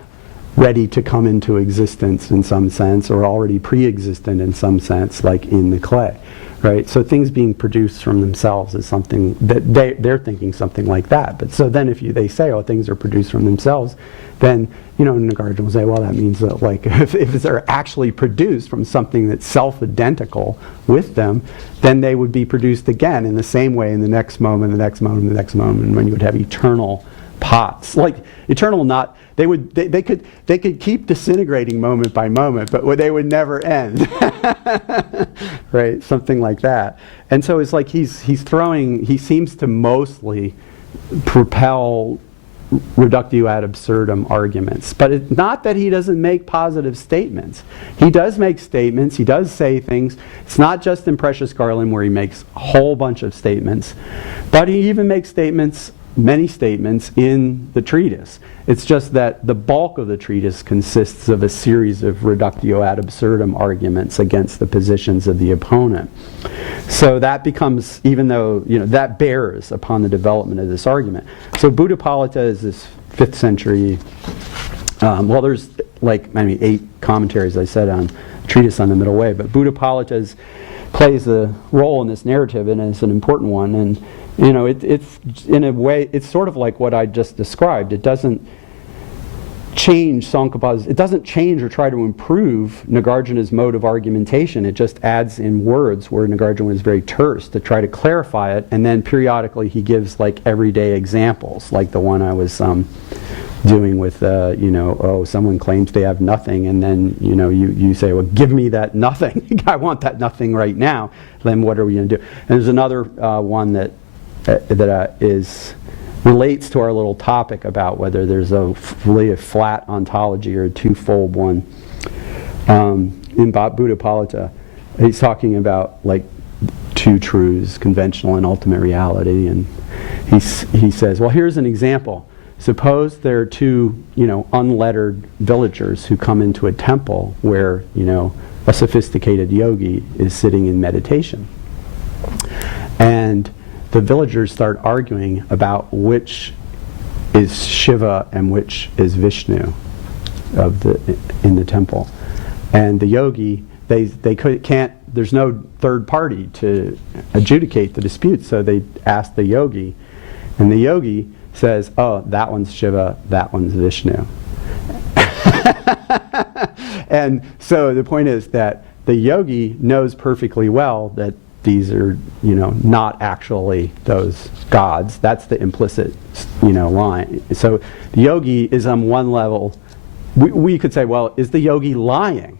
ready to come into existence in some sense, or already pre-existent in some sense, like in the clay, right? So things being produced from themselves is something that they're thinking something like that. But so then if they say, oh, things are produced from themselves, then Nagarjuna will say, well, that means that like if they're actually produced from something that's self-identical with them, then they would be produced again in the same way in the next moment, the next moment, the next moment, when you would have eternal pots, like eternal, not they could keep disintegrating moment by moment, but they would never end. Right, something like that. And so it's like he seems to mostly propel reductio ad absurdum arguments, but it's not that he doesn't make positive statements. He does make statements, he does say things. It's not just in Precious Garland where he makes a whole bunch of statements, but he even makes statements many statements in the treatise. It's just that the bulk of the treatise consists of a series of reductio ad absurdum arguments against the positions of the opponent. So that becomes, even though, that bears upon the development of this argument. So Buddhapolita is this 5th century, well, there's like maybe 8 commentaries I said on treatise on the middle way, but Buddhapolita plays a role in this narrative, and it's an important one. And it's in a way, it's sort of like what I just described. It doesn't change Tsongkhapa's, it doesn't change or try to improve Nagarjuna's mode of argumentation. It just adds in words where Nagarjuna is very terse to try to clarify it, and then periodically he gives like everyday examples, like the one I was doing with, someone claims they have nothing, and then, you say, well, give me that nothing. I want that nothing right now. Then what are we going to do? And there's another one that relates to our little topic about whether there's really a flat ontology or a twofold one. In Buddhapolita, he's talking about like 2 truths, conventional and ultimate reality, and he says, well, here's an example. Suppose there are 2, unlettered villagers who come into a temple where, a sophisticated yogi is sitting in meditation. And the villagers start arguing about which is Shiva and which is Vishnu in the temple. And the yogi, they can't, there's no third party to adjudicate the dispute, so they ask the yogi, and the yogi says, oh, that one's Shiva, that one's Vishnu. And so the point is that the yogi knows perfectly well that these are, not actually those gods. That's the implicit, line. So the yogi is on one level. We could say, well, is the yogi lying?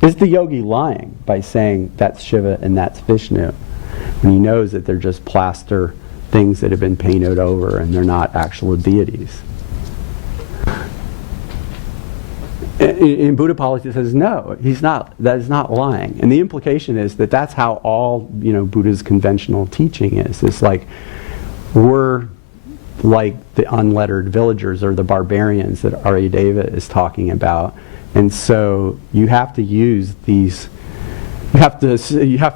Is the yogi lying by saying that's Shiva and that's Vishnu, when he knows that they're just plaster things that have been painted over and they're not actual deities? In Buddhapolita, it says no, he's not. That is not lying, and the implication is that that's how all Buddha's conventional teaching is. It's like we're like the unlettered villagers or the barbarians that Aryadeva is talking about, and so you have to use these. You have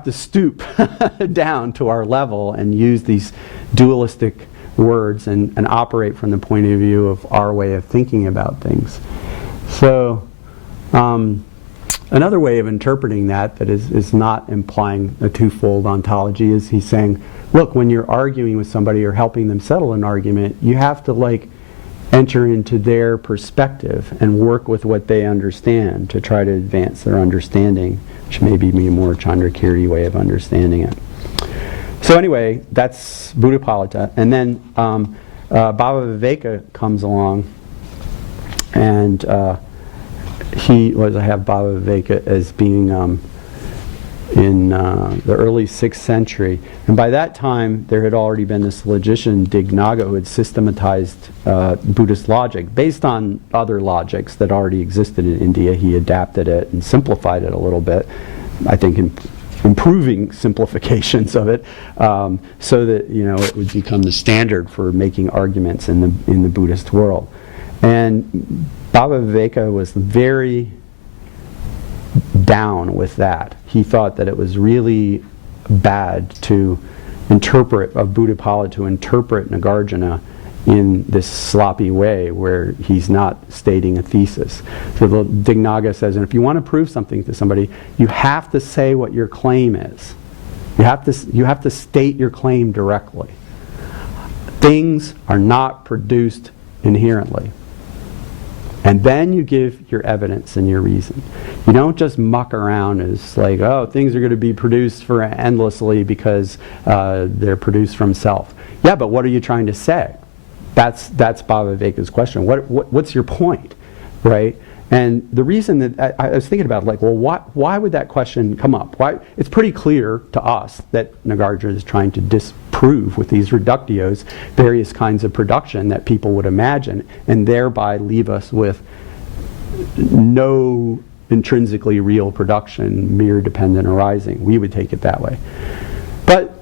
to stoop down to our level and use these dualistic words and operate from the point of view of our way of thinking about things. So another way of interpreting that is not implying a twofold ontology is he's saying, look, when you're arguing with somebody or helping them settle an argument, you have to enter into their perspective and work with what they understand to try to advance their understanding, which may be a more Chandrakirti way of understanding it. So anyway, that's Buddhapolita. And then Bhava Viveka comes along, and I have Bhava Viveka as being in the early 6th century. And by that time, there had already been this logician, Dignaga, who had systematized Buddhist logic based on other logics that already existed in India. He adapted it and simplified it a little bit, I think improving simplifications of it, so that it would become the standard for making arguments in the Buddhist world. And Bhava Viveka was very down with that. He thought that it was really bad to interpret Buddhapolita, to interpret Nagarjuna in this sloppy way where he's not stating a thesis. So the Dignaga says, and if you want to prove something to somebody, you have to say what your claim is. You have to state your claim directly. Things are not produced inherently. And then you give your evidence and your reason. You don't just muck around as like, oh, things are going to be produced for endlessly because they're produced from self. Yeah, but what are you trying to say? That's Bhava Viveka's question. What's your point, right? And the reason that I was thinking about, why would that question come up? Why? It's pretty clear to us that Nagarjuna is trying to disprove with these reductios various kinds of production that people would imagine, and thereby leave us with no intrinsically real production, mere dependent arising. We would take it that way. But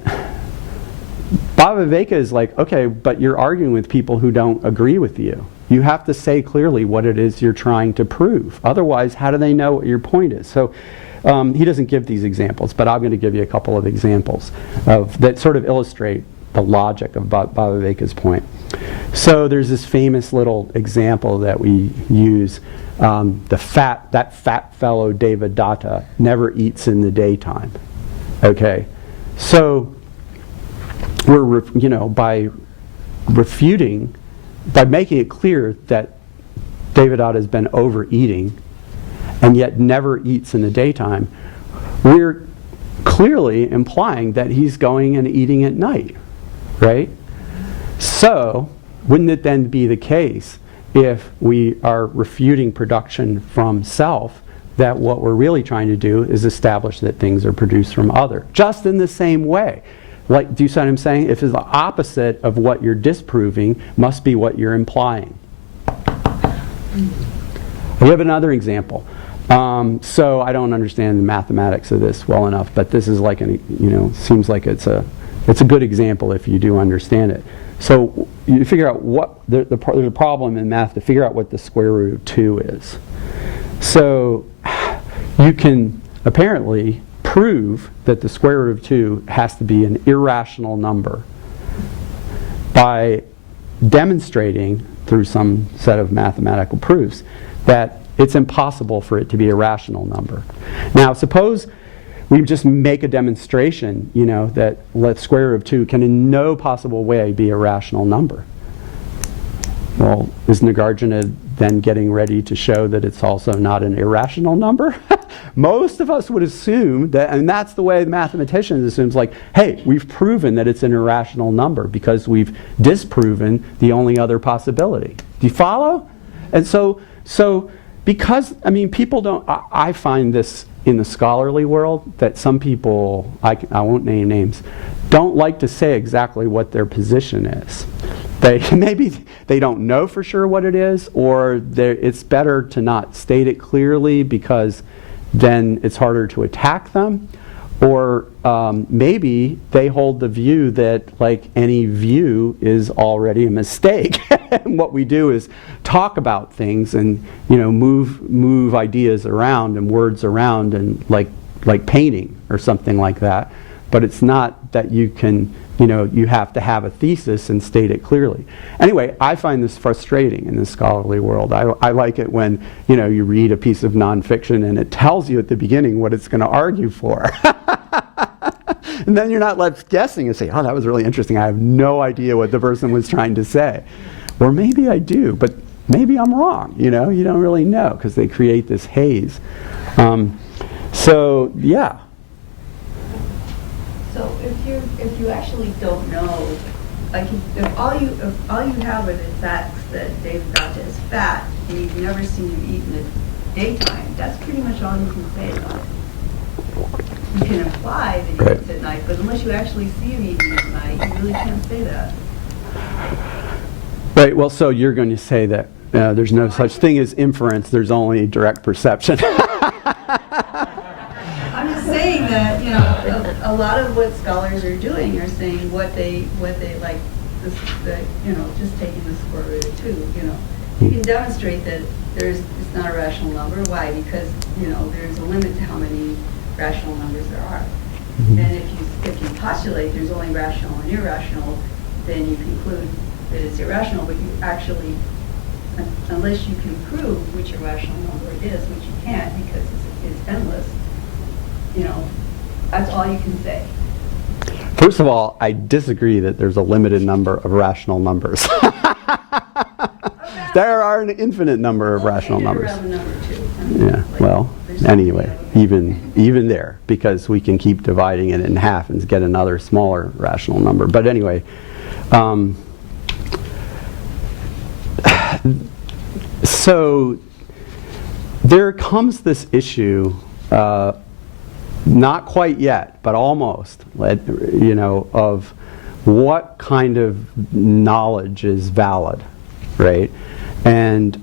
Bhava-viveka is like, okay, but you're arguing with people who don't agree with you. You have to say clearly what it is you're trying to prove. Otherwise, how do they know what your point is? So he doesn't give these examples, but I'm going to give you a couple of examples that sort of illustrate the logic of Bhava-viveka's point. So there's this famous little example that we use. That fat fellow Devadatta never eats in the daytime. Okay, so we're by refuting, by making it clear that Devadatta has been overeating and yet never eats in the daytime, we're clearly implying that he's going and eating at night, right? So wouldn't it then be the case, if we are refuting production from self, that what we're really trying to do is establish that things are produced from other, just in the same way? Like, do you see what I'm saying? If it's the opposite of what you're disproving, must be what you're implying. We have another example. So I don't understand the mathematics of this well enough, but this is like seems like it's a good example if you do understand it. So you figure out what there's a problem in math to figure out what the square root of 2 is. So you can apparently prove that the square root of 2 has to be an irrational number by demonstrating through some set of mathematical proofs that it's impossible for it to be a rational number. Now suppose we just make a demonstration, that the square root of 2 can in no possible way be a rational number. Well, is Nagarjuna then getting ready to show that it's also not an irrational number? Most of us would assume that, and that's the way the mathematicians assumes, like, hey, we've proven that it's an irrational number because we've disproven the only other possibility. Do you follow? And so because, people don't, I find this in the scholarly world, that some people, I won't name names, don't like to say exactly what their position is. Maybe they don't know for sure what it is, or it's better to not state it clearly because then it's harder to attack them. Or maybe they hold the view that any view is already a mistake. And what we do is talk about things and move ideas around and words around and like painting or something like that. But it's not that you can, you have to have a thesis and state it clearly. Anyway, I find this frustrating in the scholarly world. I like it when, you read a piece of nonfiction and it tells you at the beginning what it's going to argue for. And then you're not left guessing and say, oh, that was really interesting. I have no idea what the person was trying to say. Or maybe I do, but maybe I'm wrong. You don't really know because they create this haze. So, yeah. So if you actually don't know, if all you have are the facts that Devadatta is fat and you've never seen him eat in the daytime, that's pretty much all you can say about it. You can imply that he eats at night, but unless you actually see him eating at night, you really can't say that. Right. Well, so you're going to say that there's no such thing as inference. There's only direct perception. I'm just saying that a lot of what scholars are doing are saying what they like. Just taking the square root of 2. You can demonstrate that it's not a rational number. Why? Because there's a limit to how many rational numbers there are. Mm-hmm. And if you postulate there's only rational and irrational, then you conclude that it's irrational. But you actually, unless you can prove which irrational number it is, which you can't because it's endless, that's all you can say. First of all, I disagree that there's a limited number of rational numbers. There are an infinite number of rational numbers. Yeah, well, anyway, even there, because we can keep dividing it in half and get another smaller rational number. But anyway, so there comes this issue, not quite yet, but almost, of what kind of knowledge is valid, right? And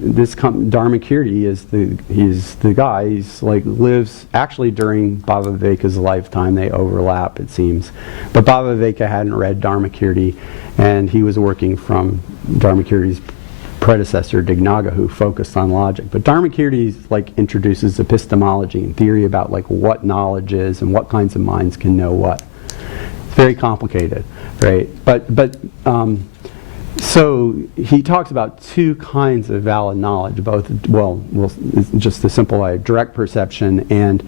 this Dharmakirti he's the guy. He's like lives actually during Bhava Viveka's lifetime. They overlap, it seems. But Bhava Viveka hadn't read Dharmakirti, and he was working from Dharmakirti's predecessor Dignaga, who focused on logic. But Dharmakirti like introduces epistemology and theory about like what knowledge is and what kinds of minds can know what. It's very complicated, right? So he talks about two kinds of valid knowledge, both, it's just the simple direct perception and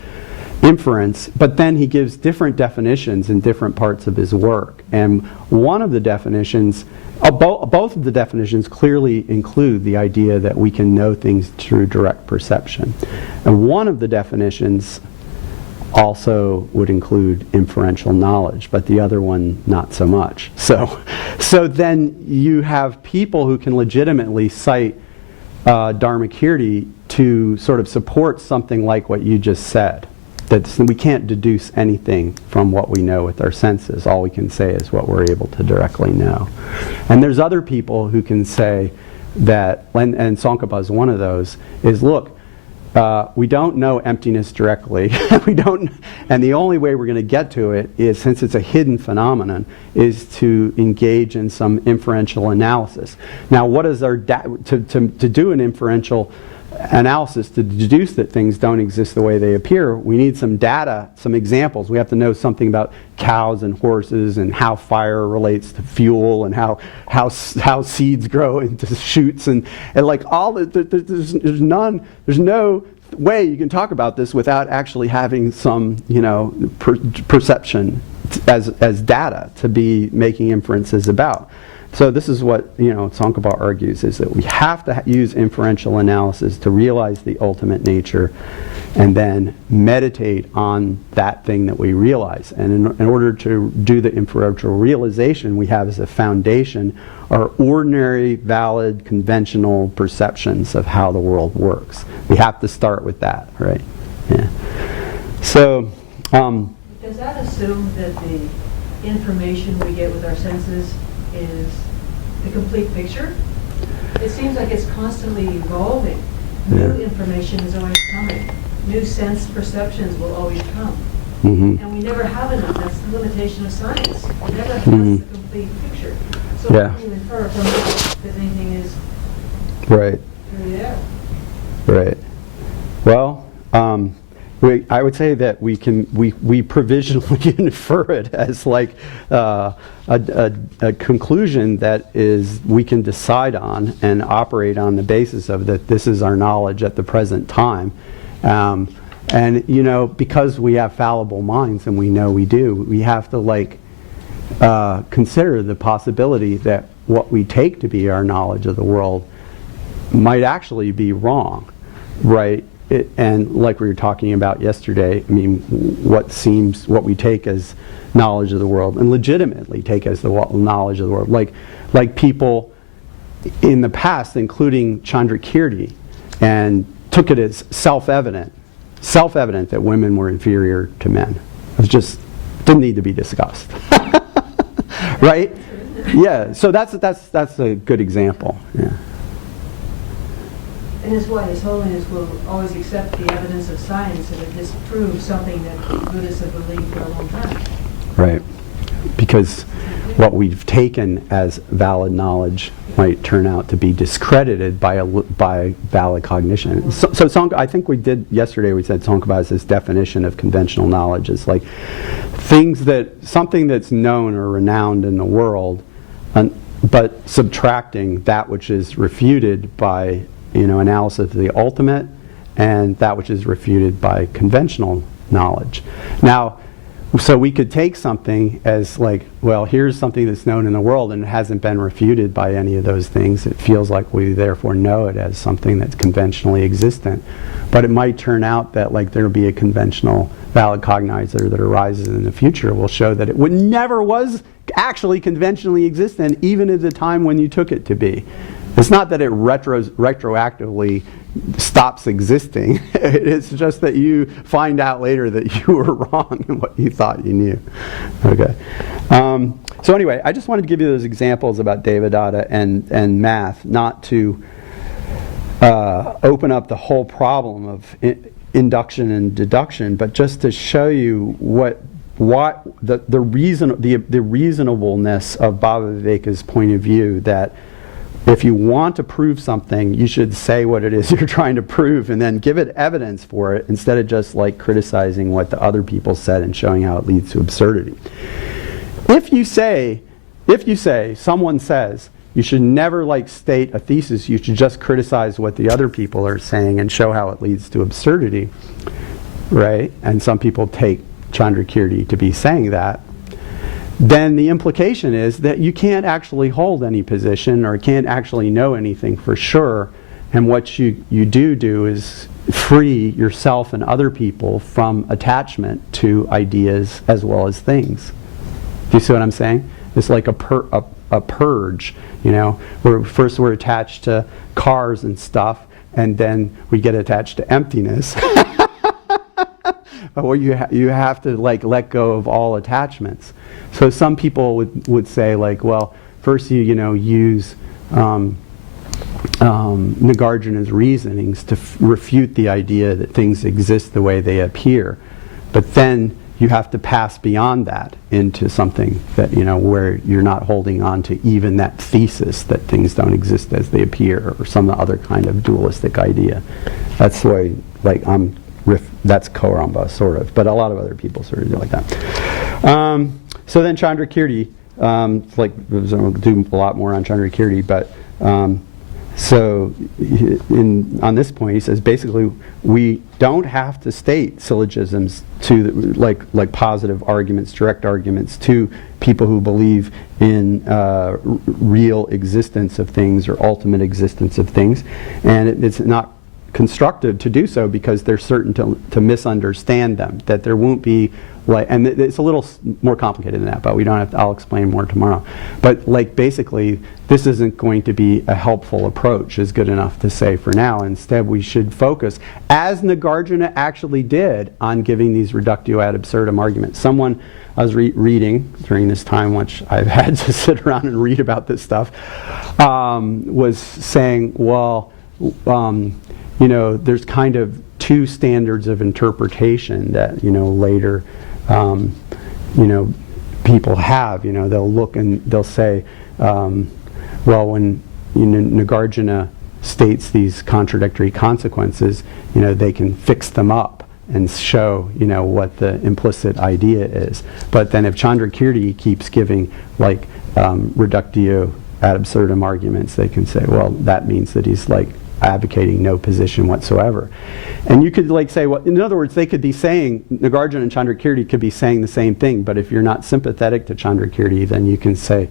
inference, but then he gives different definitions in different parts of his work. And one of the definitions, both of the definitions clearly include the idea that we can know things through direct perception. And one of the definitions also would include inferential knowledge, but the other one not so much. So then you have people who can legitimately cite Dharmakirti to sort of support something like what you just said, that we can't deduce anything from what we know with our senses. All we can say is what we're able to directly know. And there's other people who can say that, and Tsongkhapa is one of those, is look, we don't know emptiness directly. And the only way we're going to get to it is, since it's a hidden phenomenon, is to engage in some inferential analysis. Now, what is our to do an inferential analysis to deduce that things don't exist the way they appear? We need some data, some examples. We have to know something about cows and horses and how fire relates to fuel and how seeds grow into shoots and like all the, there's no way you can talk about this without actually having some perception as data to be making inferences about. So this is what Tsongkhapa argues, is that we have to use inferential analysis to realize the ultimate nature and then meditate on that thing that we realize. And in order to do the inferential realization, we have as a foundation our ordinary, valid, conventional perceptions of how the world works. We have to start with that, right? Yeah. So, does that assume that the information we get with our senses is the complete picture? It seems like it's constantly evolving. New information is always coming. New sense perceptions will always come. mm-hmm. And we never have enough. That's the limitation of science. It never has the complete picture. So how can you infer from that that anything is right. really there? Right. Well, I would say that we provisionally infer it as like a conclusion that is we can decide on and operate on the basis of that. This is our knowledge at the present time, and because we have fallible minds and we know we do, we have to consider the possibility that what we take to be our knowledge of the world might actually be wrong, right? And like we were talking about yesterday, I mean, what we take as knowledge of the world and legitimately take as the knowledge of the world, like people in the past, including Chandrakirti, and took it as self-evident that women were inferior to men. It didn't need to be discussed, right? Yeah. So that's a good example. Yeah. And that's why His Holiness will always accept the evidence of science if it disproves something that Buddhists have believed for a long time. Right. Because what we've taken as valid knowledge might turn out to be discredited by valid cognition. So I think we did yesterday, we said Tsongkhapa has this definition of conventional knowledge. It's like something that's known or renowned in the world, but subtracting that which is refuted by analysis of the ultimate, and that which is refuted by conventional knowledge. Now, so we could take something as here's something that's known in the world and it hasn't been refuted by any of those things. It feels like we therefore know it as something that's conventionally existent. But it might turn out that there'll be a conventional valid cognizer that arises in the future will show that it never was actually conventionally existent, even at the time when you took it to be. It's not that it retroactively stops existing. It's just that you find out later that you were wrong in what you thought you knew. Okay. So anyway, I just wanted to give you those examples about Devadatta and math, not to open up the whole problem of induction and deduction, but just to show you what the reasonableness of Bhavaviveka's point of view, that if you want to prove something, you should say what it is you're trying to prove and then give it evidence for it, instead of just like criticizing what the other people said and showing how it leads to absurdity. If you say, someone says, you should never like state a thesis, you should just criticize what the other people are saying and show how it leads to absurdity, right? And some people take Chandrakirti to be saying that, then the implication is that you can't actually hold any position or can't actually know anything for sure, and what you do is free yourself and other people from attachment to ideas as well as things. Do you see what I'm saying? It's like a purge, you know, where first we're attached to cars and stuff, and then we get attached to emptiness. Or you have to like let go of all attachments. So some people would say like, well, first you use Nagarjuna's reasonings to refute the idea that things exist the way they appear, but then you have to pass beyond that into something that, where you're not holding on to even that thesis that things don't exist as they appear, or some other kind of dualistic idea. That's the way, like, that's Kauramba, sort of, but a lot of other people sort of do like that. So then Chandrakirti, we'll do a lot more on Chandrakirti, but so on this point he says basically we don't have to state syllogisms to like positive arguments, direct arguments to people who believe in real existence of things or ultimate existence of things, and it's not constructive to do so because they're certain to misunderstand them, that there won't be and it's a little more complicated than that, but we don't have to, I'll explain more tomorrow. But like basically, this isn't going to be a helpful approach is good enough to say for now. Instead, we should focus, as Nagarjuna actually did, on giving these reductio ad absurdum arguments. Someone I was reading during this time, which I've had to sit around and read about this stuff, was saying, well, there's kind of two standards of interpretation that, later people have. They'll look and they'll say, well, when Nagarjuna states these contradictory consequences, they can fix them up and show, what the implicit idea is. But then if Chandrakirti keeps giving like reductio ad absurdum arguments, they can say, well, that means that he's like advocating no position whatsoever. And you could like say, well, in other words, they could be saying, Nagarjuna and Chandrakirti could be saying the same thing, but if you're not sympathetic to Chandrakirti, then you can say,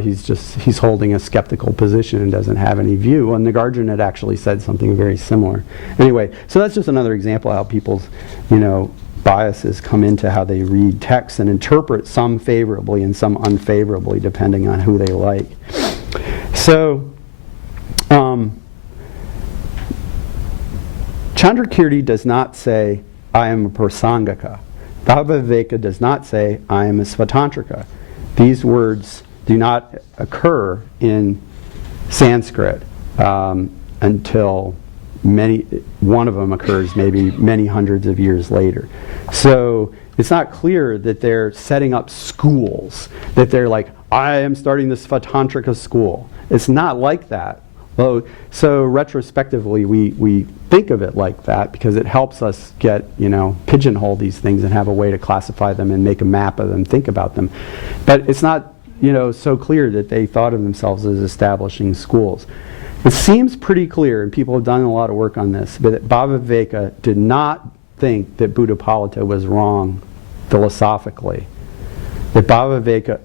he's holding a skeptical position and doesn't have any view. Well, Nagarjuna had actually said something very similar. Anyway, so that's just another example of how people's, biases come into how they read texts and interpret some favorably and some unfavorably, depending on who they like. So, Chandrakirti does not say, I am a Prasangika. Bhavaviveka does not say, I am a Svatantrika. These words do not occur in Sanskrit until one of them occurs maybe many hundreds of years later. So it's not clear that they're setting up schools, that they're like, I am starting the Svatantrika school. It's not like that. So retrospectively, we think of it like that because it helps us pigeonhole these things and have a way to classify them and make a map of them, think about them. But it's not, so clear that they thought of themselves as establishing schools. It seems pretty clear, and people have done a lot of work on this, but that Bhavaviveka did not think that Buddhapalita was wrong philosophically. That Bhavaviveka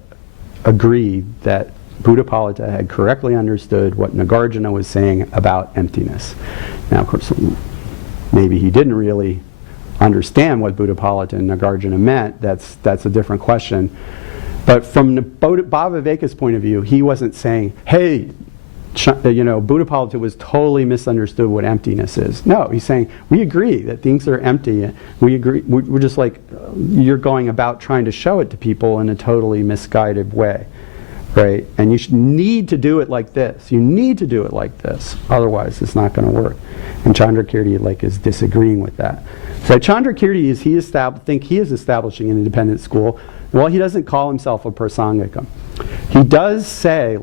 agreed that Buddhapalita had correctly understood what Nagarjuna was saying about emptiness. Now, of course, maybe he didn't really understand what Buddhapalita and Nagarjuna meant. That's a different question. But from Bhavaviveka's point of view, he wasn't saying, hey, Buddhapalita was totally misunderstood what emptiness is. No, he's saying, we agree that things are empty. We agree, we're just like, you're going about trying to show it to people in a totally misguided way, right? And you need to do it like this. You need to do it like this. Otherwise, it's not going to work. And Chandrakirti is disagreeing with that. So Chandrakirti is he is establishing an independent school. Well, he doesn't call himself a prasangika. He does say,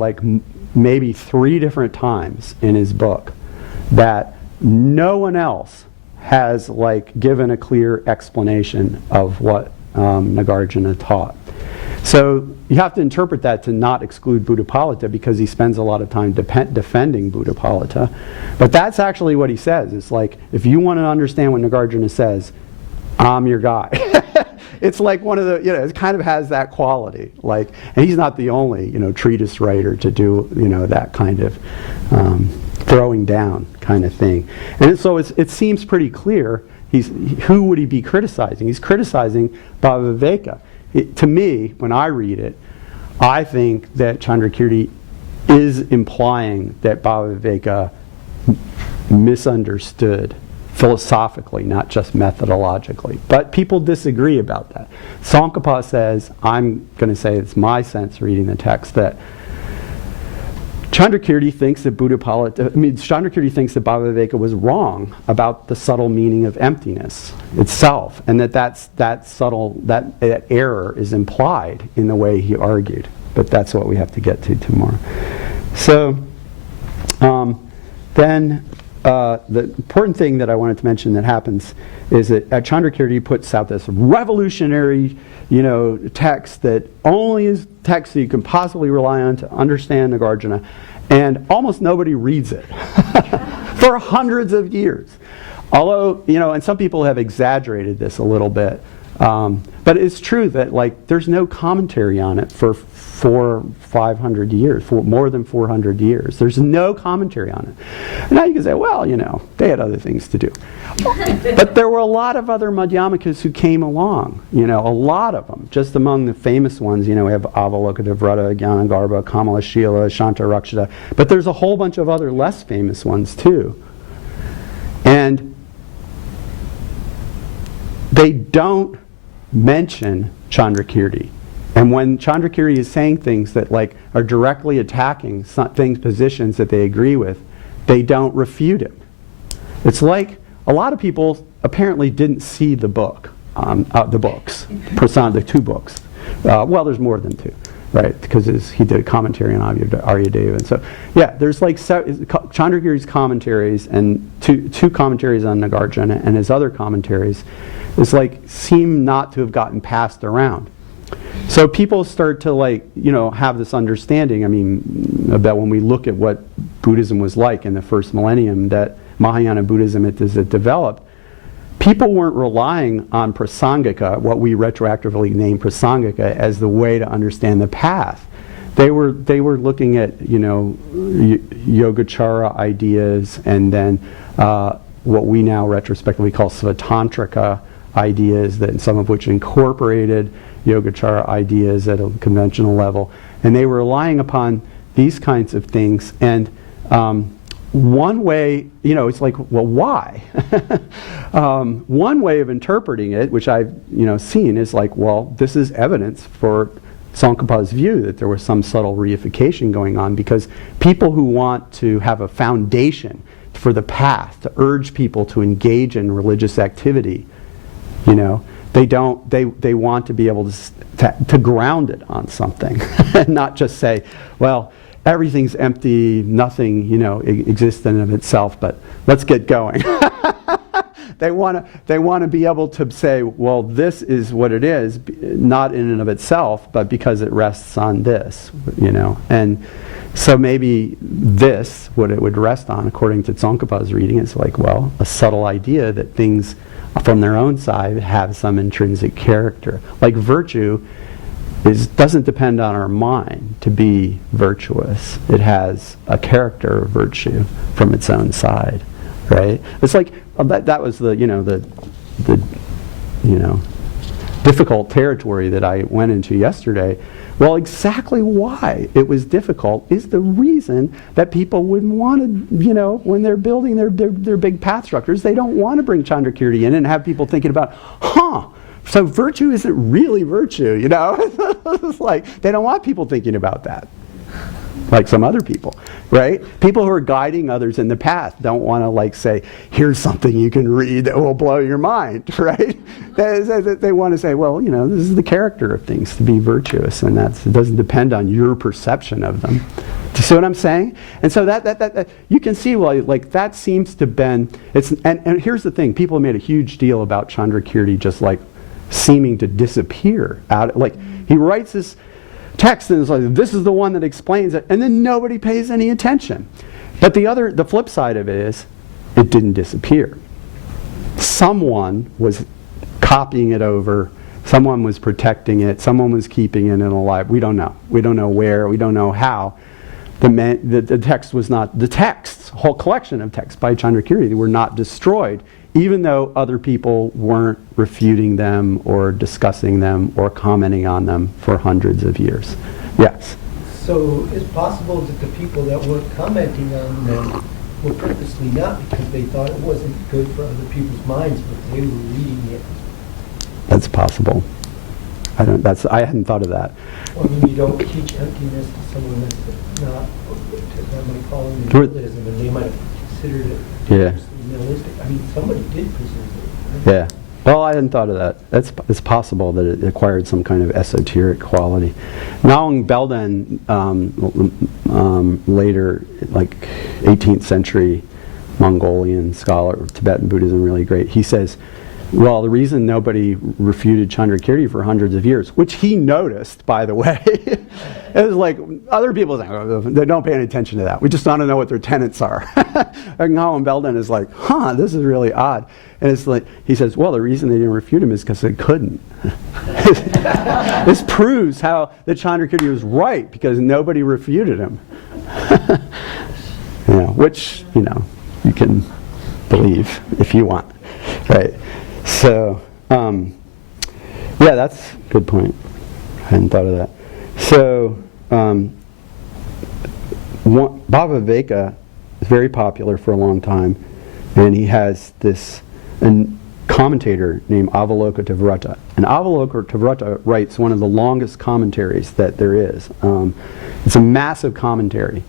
maybe 3 different times in his book, that no one else has given a clear explanation of what Nagarjuna taught. So you have to interpret that to not exclude Buddhapalita, because he spends a lot of time defending Buddhapalita. But that's actually what he says. It's if you want to understand what Nagarjuna says, I'm your guy. It's one of the, it kind of has that quality. And he's not the only, treatise writer to do, that kind of throwing down kind of thing. And so it seems pretty clear. Who would he be criticizing? He's criticizing Bhavaviveka. To me, when I read it, I think that Chandrakirti is implying that Bhavaviveka misunderstood philosophically, not just methodologically. But people disagree about that. Tsongkhapa says, I'm going to say it's my sense reading the text, that Chandrakirti thinks that Chandrakirti thinks that Bhavaviveka was wrong about the subtle meaning of emptiness itself, and that error is implied in the way he argued. But that's what we have to get to tomorrow. So then the important thing that I wanted to mention that happens is that Chandrakirti puts out this revolutionary text that only is text that you can possibly rely on to understand Nagarjuna, and almost nobody reads it for hundreds of years. Although, and some people have exaggerated this a little bit, but it's true that there's no commentary on it for 500 years, for more than 400 years. There's no commentary on it. And now you can say, well, they had other things to do. But there were a lot of other Madhyamakas who came along, a lot of them. Just among the famous ones, we have Avalokitavrata, Gyanagarbha, Kamalashila, Shantarakshita. But there's a whole bunch of other less famous ones too. And they don't mention Chandrakirti. And when Chandrakirti is saying things that are directly attacking positions that they agree with, they don't refute him. It's a lot of people apparently didn't see the book, the books, the 2 books. Well, there's more than 2, right? Because he did a commentary on Aryadeva. And so, yeah, there's Chandrakirti's commentaries and two commentaries on Nagarjuna, and his other commentaries is seem not to have gotten passed around. So people start to have this understanding, about when we look at what Buddhism was like in the first millennium, that Mahayana Buddhism as it developed, people weren't relying on prasangika, what we retroactively name prasangika, as the way to understand the path. They were looking at Yogacara ideas, and then what we now retrospectively call Svatantrika ideas, that some of which incorporated Yogacara ideas at a conventional level, and they were relying upon these kinds of things. And one way, it's well, why? One way of interpreting it, which I've seen, is well, this is evidence for Tsongkhapa's view that there was some subtle reification going on, because people who want to have a foundation for the path, to urge people to engage in religious activity, they want to be able to ground it on something and not just say, well, everything's empty, nothing exists in and of itself, but let's get going. They want to be able to say, well, this is what it is, not in and of itself, but because it rests on this, and so maybe this, what it would rest on, according to Tsongkhapa's reading, is well, a subtle idea that things from their own side have some intrinsic character. Virtue doesn't depend on our mind to be virtuous. It has a character of virtue from its own side, right? It's that was the difficult territory that I went into yesterday, Well, exactly why it was difficult is the reason that people wouldn't want to, you know, when they're building their big path structures, they don't want to bring Chandrakirti in and have people thinking about, so virtue isn't really virtue, you know? It's like, they don't want people thinking about that, like some other people, right? People who are guiding others in the path don't want to like say, here's something you can read that will blow your mind, right? They want to say, well, you know, this is the character of things to be virtuous, and it doesn't depend on your perception of them. Do you see what I'm saying? And so that you can see, well, like that seems to been, and here's the thing, people have made a huge deal about Chandrakirti just like seeming to disappear out, like he writes this text and it's like, this is the one that explains it, and then nobody pays any attention. But the flip side of it is, it didn't disappear. Someone was copying it over, someone was protecting it, someone was keeping it alive. We don't know. We don't know where, we don't know how. The text was not, the texts, whole collection of texts by Chandrakirti were not destroyed, even though other people weren't refuting them or discussing them or commenting on them for hundreds of years. Yes? So it's possible that the people that weren't commenting on them were purposely not because they thought it wasn't good for other people's minds, but they were reading it. That's possible. I hadn't thought of that. Well, I mean, you don't teach emptiness to someone that's not, that might fall into nihilism, and they might have considered it nihilistic. I mean, somebody did preserve it. Right? Yeah. Well, I hadn't thought of that. It's possible that it acquired some kind of esoteric quality. Newland later, like 18th century Mongolian scholar, Tibetan Buddhism, really great. He says, well, the reason nobody refuted Chandrakirti for hundreds of years, which he noticed, by the way, it was like other people say, oh, they don't pay any attention to that. We just want to know what their tenets are. And Newland Belden is like, this is really odd. And it's like, he says, well, the reason they didn't refute him is because they couldn't. This proves how the Chandrakirti was right, because nobody refuted him. Which, you can believe if you want, right? So, yeah, that's a good point. I hadn't thought of that. So, Bhavaveka is very popular for a long time, and he has this commentator named Avalokitavrata. And Avalokitavrata writes one of the longest commentaries that there is. It's a massive commentary,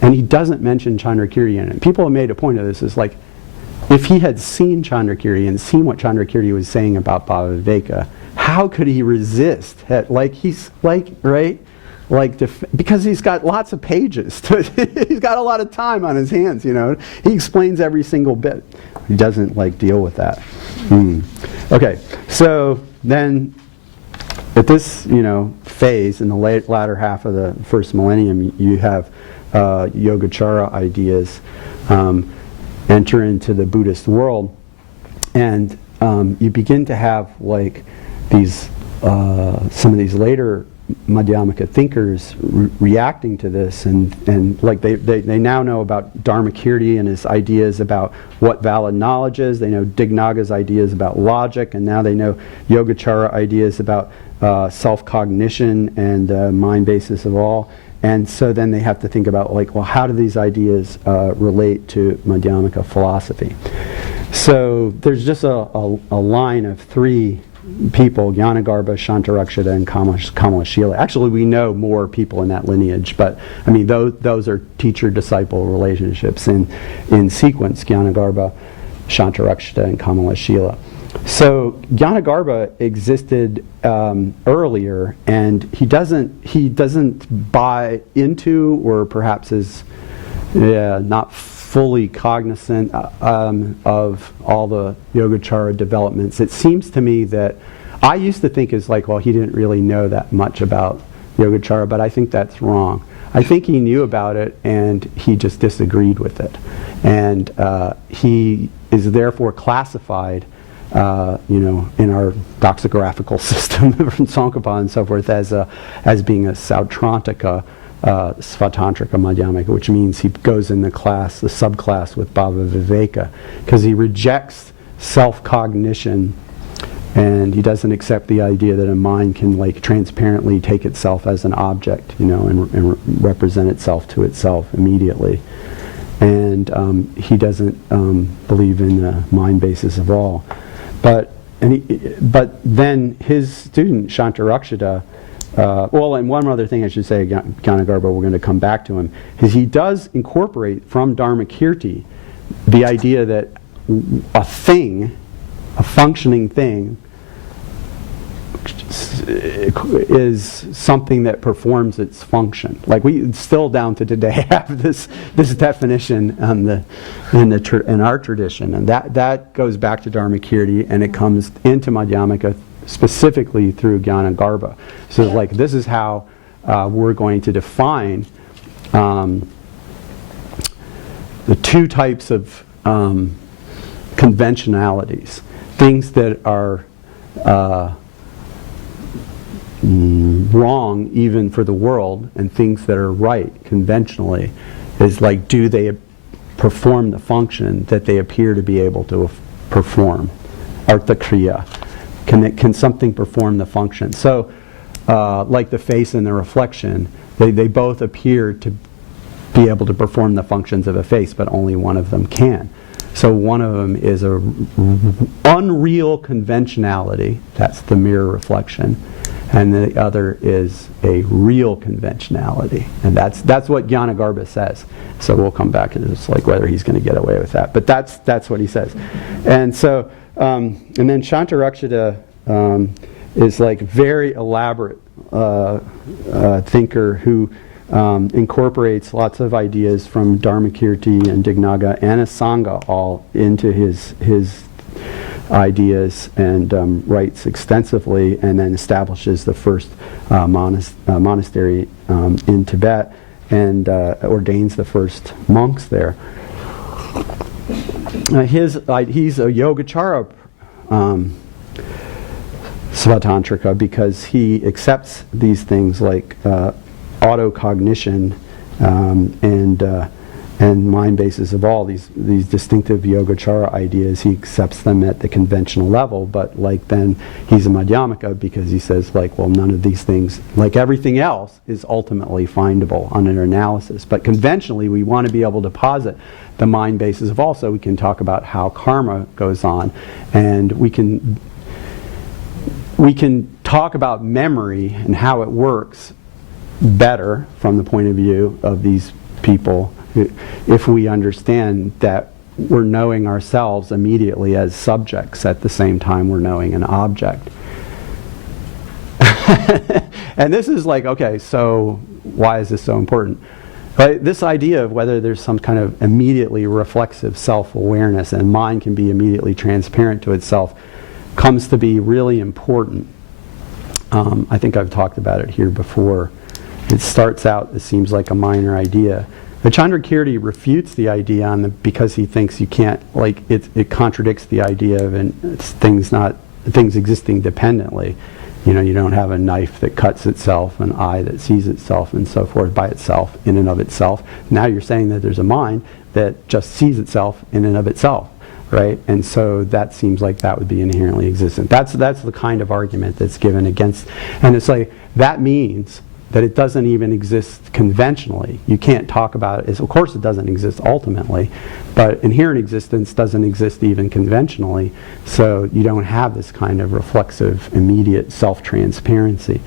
and he doesn't mention Chandrakirti in it. People have made a point of this. It's like, if he had seen Chandrakirti and seen what Chandrakirti was saying about Bhavaveka, how could he resist? Because he's got lots of pages. He's got a lot of time on his hands, He explains every single bit. He doesn't deal with that. Okay, so then at this, phase in the latter half of the first millennium, you have Yogacara ideas enter into the Buddhist world, and you begin to have these some of these later Madhyamaka thinkers reacting to this, and they now know about Dharmakirti and his ideas about what valid knowledge is. They know Dignaga's ideas about logic, and now they know Yogacara ideas about self-cognition and mind basis of all. And so then they have to think about how do these ideas relate to Madhyamaka philosophy? So there's just a line of three people: Jnanagarbha, Shantarakshita, and Kamalashila. Actually, we know more people in that lineage, but I mean those are teacher-disciple relationships in sequence: Jnanagarbha, Shantarakshita, and Kamalashila. So Jnanagarbha existed earlier, and he doesn't buy into, or perhaps is not fully cognizant of all the Yogacara developments. It seems to me that I used to think he didn't really know that much about Yogacara, but I think that's wrong. I think he knew about it, and he just disagreed with it, and he is therefore classified in our doxographical system from Tsongkhapa and so forth as being a Sautrantika Svatantrika Madhyamaka, which means he goes in the subclass with Bhavaviveka, because he rejects self-cognition And he doesn't accept the idea that a mind can like transparently take itself as an object, you know, and represent itself to itself immediately. And he doesn't believe in the mind basis of all. But then his student Shantarakshita, well, and one other thing I should say, Gyanagarbha, we're going to come back to him, is he does incorporate from Dharmakirti the idea that a thing, a functioning thing, is something that performs its function. Like we still down to today have this definition in our tradition, and that goes back to Dharmakirti, and it comes into Madhyamaka specifically through Gyanagarbha. So it's like this is how we're going to define the two types of conventionalities, things that are wrong even for the world, and things that are right conventionally, is like, do they perform the function that they appear to be able to perform? Artha kriya. Can something perform the function? So like the face and the reflection, they both appear to be able to perform the functions of a face, but only one of them can. So one of them is a unreal conventionality, that's the mirror reflection, and the other is a real conventionality, and that's what Gyanagarbha says. So we'll come back to this, like whether he's going to get away with that, but that's what he says. And so and then Shantarakshita is like very elaborate thinker who incorporates lots of ideas from Dharmakirti and Dignaga and Asanga all into his ideas, and writes extensively, and then establishes the first monastery in Tibet, and ordains the first monks there. He's a Yogacara Svatantrika, because he accepts these things like autocognition and mind basis of all these distinctive Yogacara ideas. He accepts them at the conventional level, but like then he's a Madhyamaka because he says like, well, none of these things, like everything else, is ultimately findable on an analysis. But conventionally we want to be able to posit the mind basis of all, so we can talk about how karma goes on, and we can talk about memory and how it works better from the point of view of these people if we understand that we're knowing ourselves immediately as subjects at the same time we're knowing an object. And this is like, okay, so why is this so important? But this idea of whether there's some kind of immediately reflexive self-awareness and mind can be immediately transparent to itself comes to be really important. I think I've talked about it here before. It starts out, it seems like a minor idea. But Chandrakirti refutes the idea because he thinks you can't, like, it contradicts the idea of things existing dependently. You know, you don't have a knife that cuts itself, an eye that sees itself, and so forth by itself, in and of itself. Now you're saying that there's a mind that just sees itself in and of itself, right? And so that seems like that would be inherently existent. That's the kind of argument that's given against, and it's like, that means that it doesn't even exist conventionally. You can't talk about it. Of course it doesn't exist ultimately, but inherent existence doesn't exist even conventionally, so you don't have this kind of reflexive, immediate self-transparency.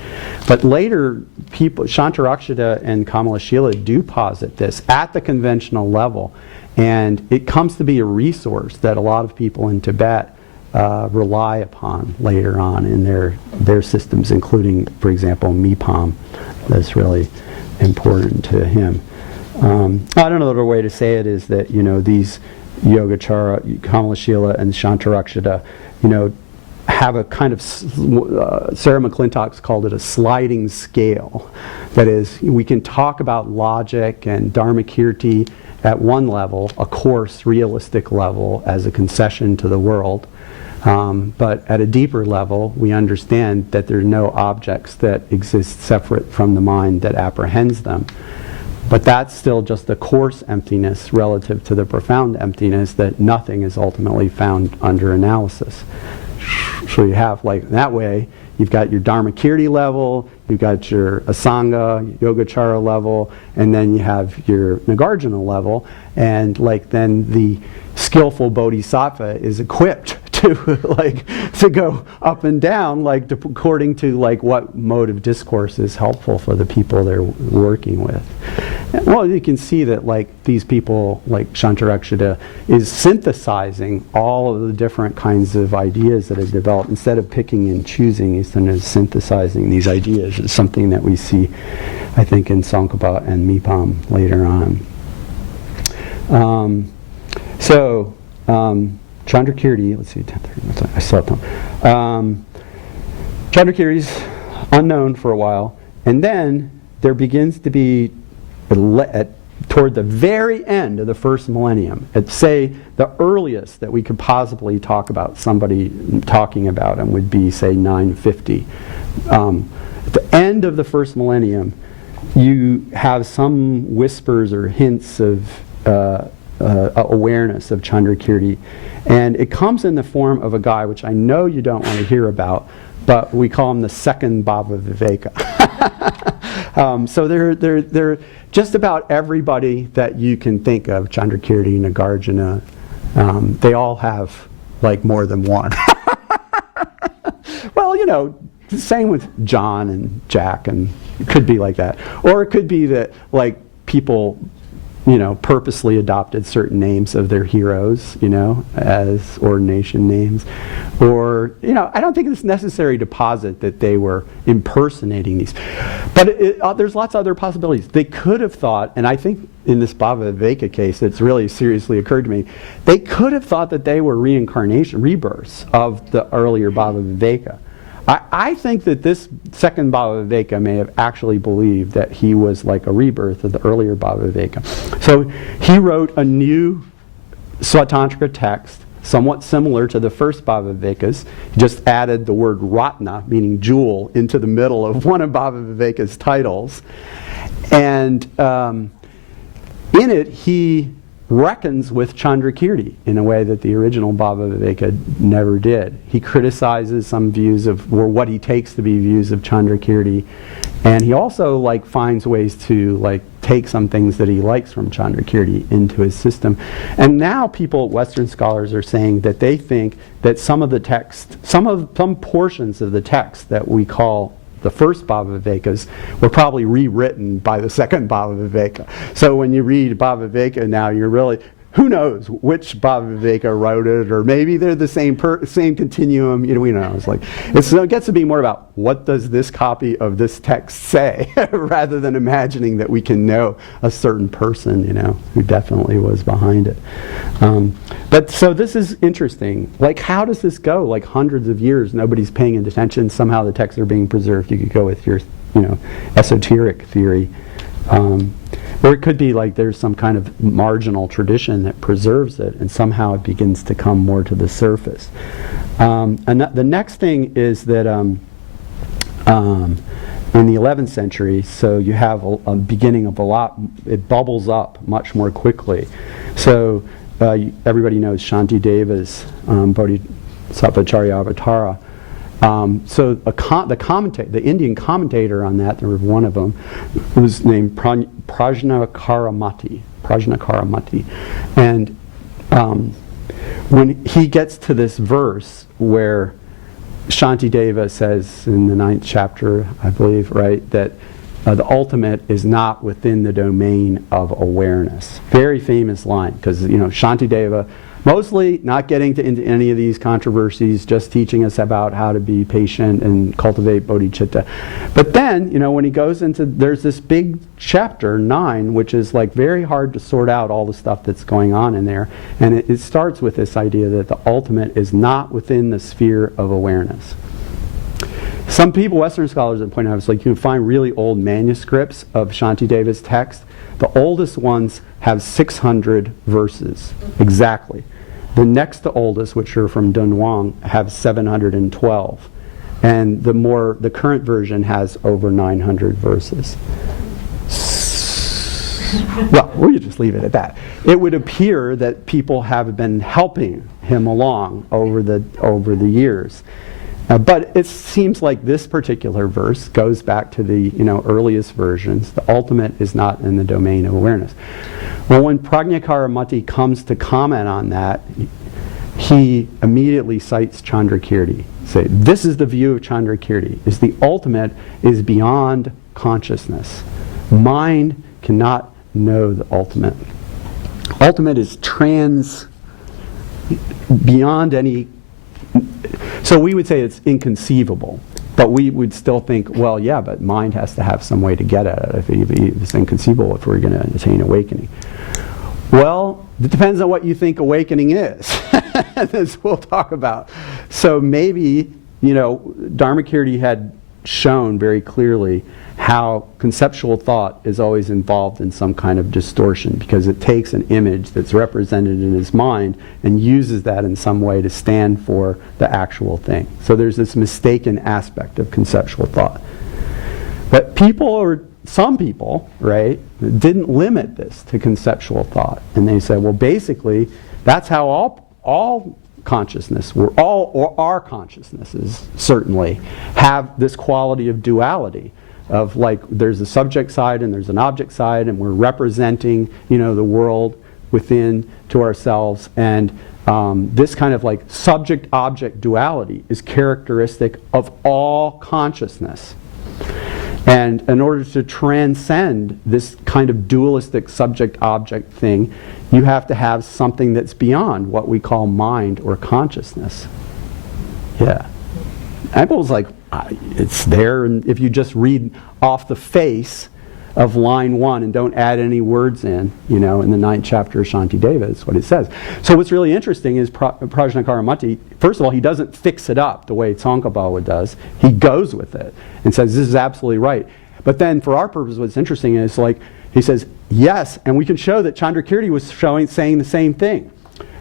But later, people, Shantarakshita and Kamalashila do posit this at the conventional level, and it comes to be a resource that a lot of people in Tibet rely upon later on in their systems, including, for example, Mipam. That's really important to him. I don't know, another way to say it is that, you know, these Yogacara, Kamalashila and Shantarakshita, you know, have a kind of, Sarah McClintock's called it a sliding scale. That is, we can talk about logic and Dharmakirti at one level, a coarse, realistic level, as a concession to the world. But at a deeper level, we understand that there are no objects that exist separate from the mind that apprehends them. But that's still just a coarse emptiness relative to the profound emptiness that nothing is ultimately found under analysis. actually have, like, that way, you've got your Dharmakirti level, you've got your Asanga, Yogacara level, and then you have your Nagarjuna level, and like then the skillful bodhisattva is equipped to like to go up and down, like according to like what mode of discourse is helpful for the people they're working with. Well, you can see that like these people, like Shantarakshita, is synthesizing all of the different kinds of ideas that have developed. Instead of picking and choosing, he's synthesizing these ideas. It's something that we see, I think, in Tsongkhapa and Mipam later on. Chandrakirti, let's see, 10:30, I slept on. Chandrakirti's unknown for a while, and then there begins to be, toward the very end of the first millennium, at say the earliest that we could possibly talk about somebody talking about him would be, say, 950. At the end of the first millennium, you have some whispers or hints of awareness of Chandrakirti. And it comes in the form of a guy, which I know you don't want to hear about, but we call him the second Bhava Viveka. So they're just about everybody that you can think of, Chandrakirti, Nagarjuna, they all have like more than one. Well, you know, same with John and Jack, and it could be like that. Or it could be that like people, you know, purposely adopted certain names of their heroes, you know, as ordination names. Or, you know, I don't think it's necessary to posit that they were impersonating these. But there's lots of other possibilities. They could have thought, and I think in this Bhava Viveka case, it's really seriously occurred to me, they could have thought that they were rebirths of the earlier Bhava Viveka. I think that this second Bhava Viveka may have actually believed that he was like a rebirth of the earlier Bhava Viveka. So he wrote a new Svatantrika text, somewhat similar to the first Bhava Vivekas. He just added the word Ratna, meaning jewel, into the middle of one of Bhava Viveka's titles. And in it, he reckons with Chandrakirti in a way that the original Bhava Viveka never did. He criticizes some views of, or what he takes to be views of Chandrakirti, and he also like finds ways to like take some things that he likes from Chandrakirti into his system. And now people, Western scholars, are saying that they think that some of the text, some portions of the text that we call the first Bhava Vivekas were probably rewritten by the second Bhava Viveka. So when you read Bhava Viveka now, you're really, who knows which Bhava Viveka wrote it, or maybe they're the same continuum. You know, we know. It's like it gets to be more about what does this copy of this text say, rather than imagining that we can know a certain person, you know, who definitely was behind it. But so this is interesting. Like, how does this go? Like hundreds of years, nobody's paying attention. Somehow the texts are being preserved. You could go with your, you know, esoteric theory. Or it could be like there's some kind of marginal tradition that preserves it, and somehow it begins to come more to the surface. And the next thing is that in the 11th century, so you have a beginning of a lot, it bubbles up much more quickly. So everybody knows Shantideva's Bodhisattva Charyavatara. So the Indian commentator on that, there was one of them, was named Prajnakaramati. And when he gets to this verse where Shantideva says in the 9th chapter, I believe, right, that the ultimate is not within the domain of awareness. Very famous line, because, you know, Shantideva, mostly not getting into any of these controversies, just teaching us about how to be patient and cultivate bodhicitta. But then, you know, when he goes into, there's this big chapter 9, which is like very hard to sort out all the stuff that's going on in there. And it starts with this idea that the ultimate is not within the sphere of awareness. Some people, Western scholars, have pointed out, it's like you can find really old manuscripts of Shantideva's text. The oldest ones have 600 verses, exactly. The next to oldest, which are from Dunhuang, have 712. And the current version has over 900 verses. Well, we'll just leave it at that. It would appear that people have been helping him along over the years. But it seems like this particular verse goes back to the earliest versions. The ultimate is not in the domain of awareness. Well, when Prajnacaramati comes to comment on that, he immediately cites Chandrakirti. Say, this is the view of Chandrakirti, is the ultimate is beyond consciousness. Mind cannot know the ultimate. Ultimate is beyond any. So we would say it's inconceivable, but we would still think, well, yeah, but mind has to have some way to get at it if it's inconceivable if we're going to attain awakening. Well, it depends on what you think awakening is, as we'll talk about. So maybe, Dharmakirti had shown very clearly how conceptual thought is always involved in some kind of distortion, because it takes an image that's represented in his mind and uses that in some way to stand for the actual thing. So there's this mistaken aspect of conceptual thought. But some people, right, didn't limit this to conceptual thought. And they said, well, basically, that's how all consciousness, or our consciousnesses certainly, have this quality of duality. Of like, there's a subject side and there's an object side, and we're representing, the world within to ourselves. And this kind of like subject-object duality is characteristic of all consciousness. And in order to transcend this kind of dualistic subject-object thing, you have to have something that's beyond what we call mind or consciousness. Yeah. Apple was like, it's there, and if you just read off the face of line 1 and don't add any words in the 9th chapter of Shantideva, that's what it says. So what's really interesting is Prajnacaramati, first of all, he doesn't fix it up the way Tsongkhapa does. He goes with it and says, this is absolutely right. But then for our purpose, what's interesting is like, he says, yes, and we can show that Chandrakirti was saying the same thing.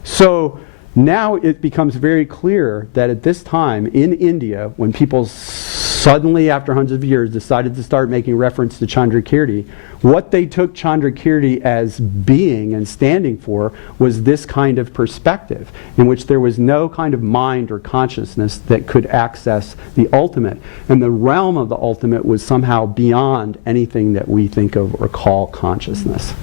So now it becomes very clear that at this time in India, when people suddenly, after hundreds of years, decided to start making reference to Chandrakirti, what they took Chandrakirti as being and standing for was this kind of perspective, in which there was no kind of mind or consciousness that could access the ultimate. And the realm of the ultimate was somehow beyond anything that we think of or call consciousness.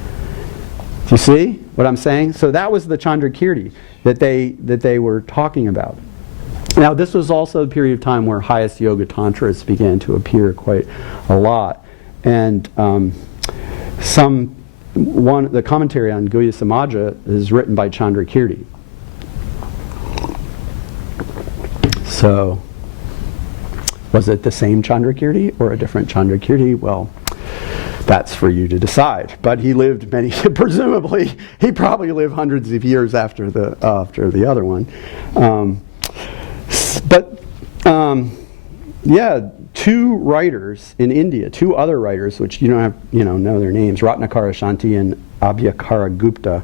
Do you see what I'm saying? So that was the Chandrakirti that they were talking about. Now, this was also a period of time where highest yoga tantras began to appear quite a lot, and the commentary on Guhya Samaja is written by Chandrakirti. So, was it the same Chandrakirti or a different Chandrakirti? Well, that's for you to decide. But he lived presumably, he probably lived hundreds of years after the other one. Two writers in India, two other writers, which you don't have, know their names, Ratnakara Shanti and Abhyakara Gupta,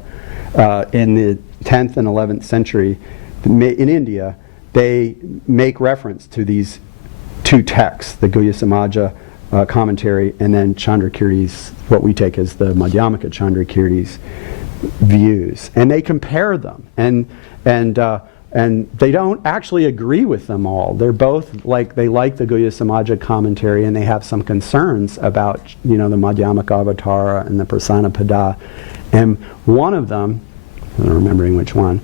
in the 10th and 11th century in India, they make reference to these two texts, the Guhya Samaja commentary, and then Chandrakirti's, what we take as the Madhyamaka Chandrakirti's views, and they compare them, and they don't actually agree with them all. They're both like, they like the Guhya Samaja commentary, and they have some concerns about the Madhyamaka Avatara and the Prasannapada, and one of them, I'm not remembering which one,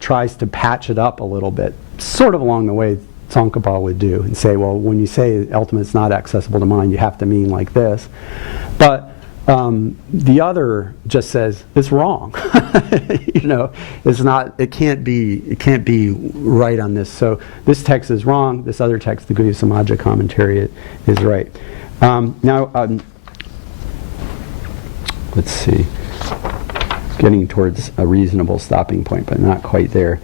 tries to patch it up a little bit, sort of along the way Tsongkhapa would do, and say, well, when you say ultimate's not accessible to mind, you have to mean like this. But the other just says it's wrong. It's not. It can't be right on this. So this text is wrong. This other text, the Guhya Samaja commentary, is right. Let's see. Getting towards a reasonable stopping point, but not quite there.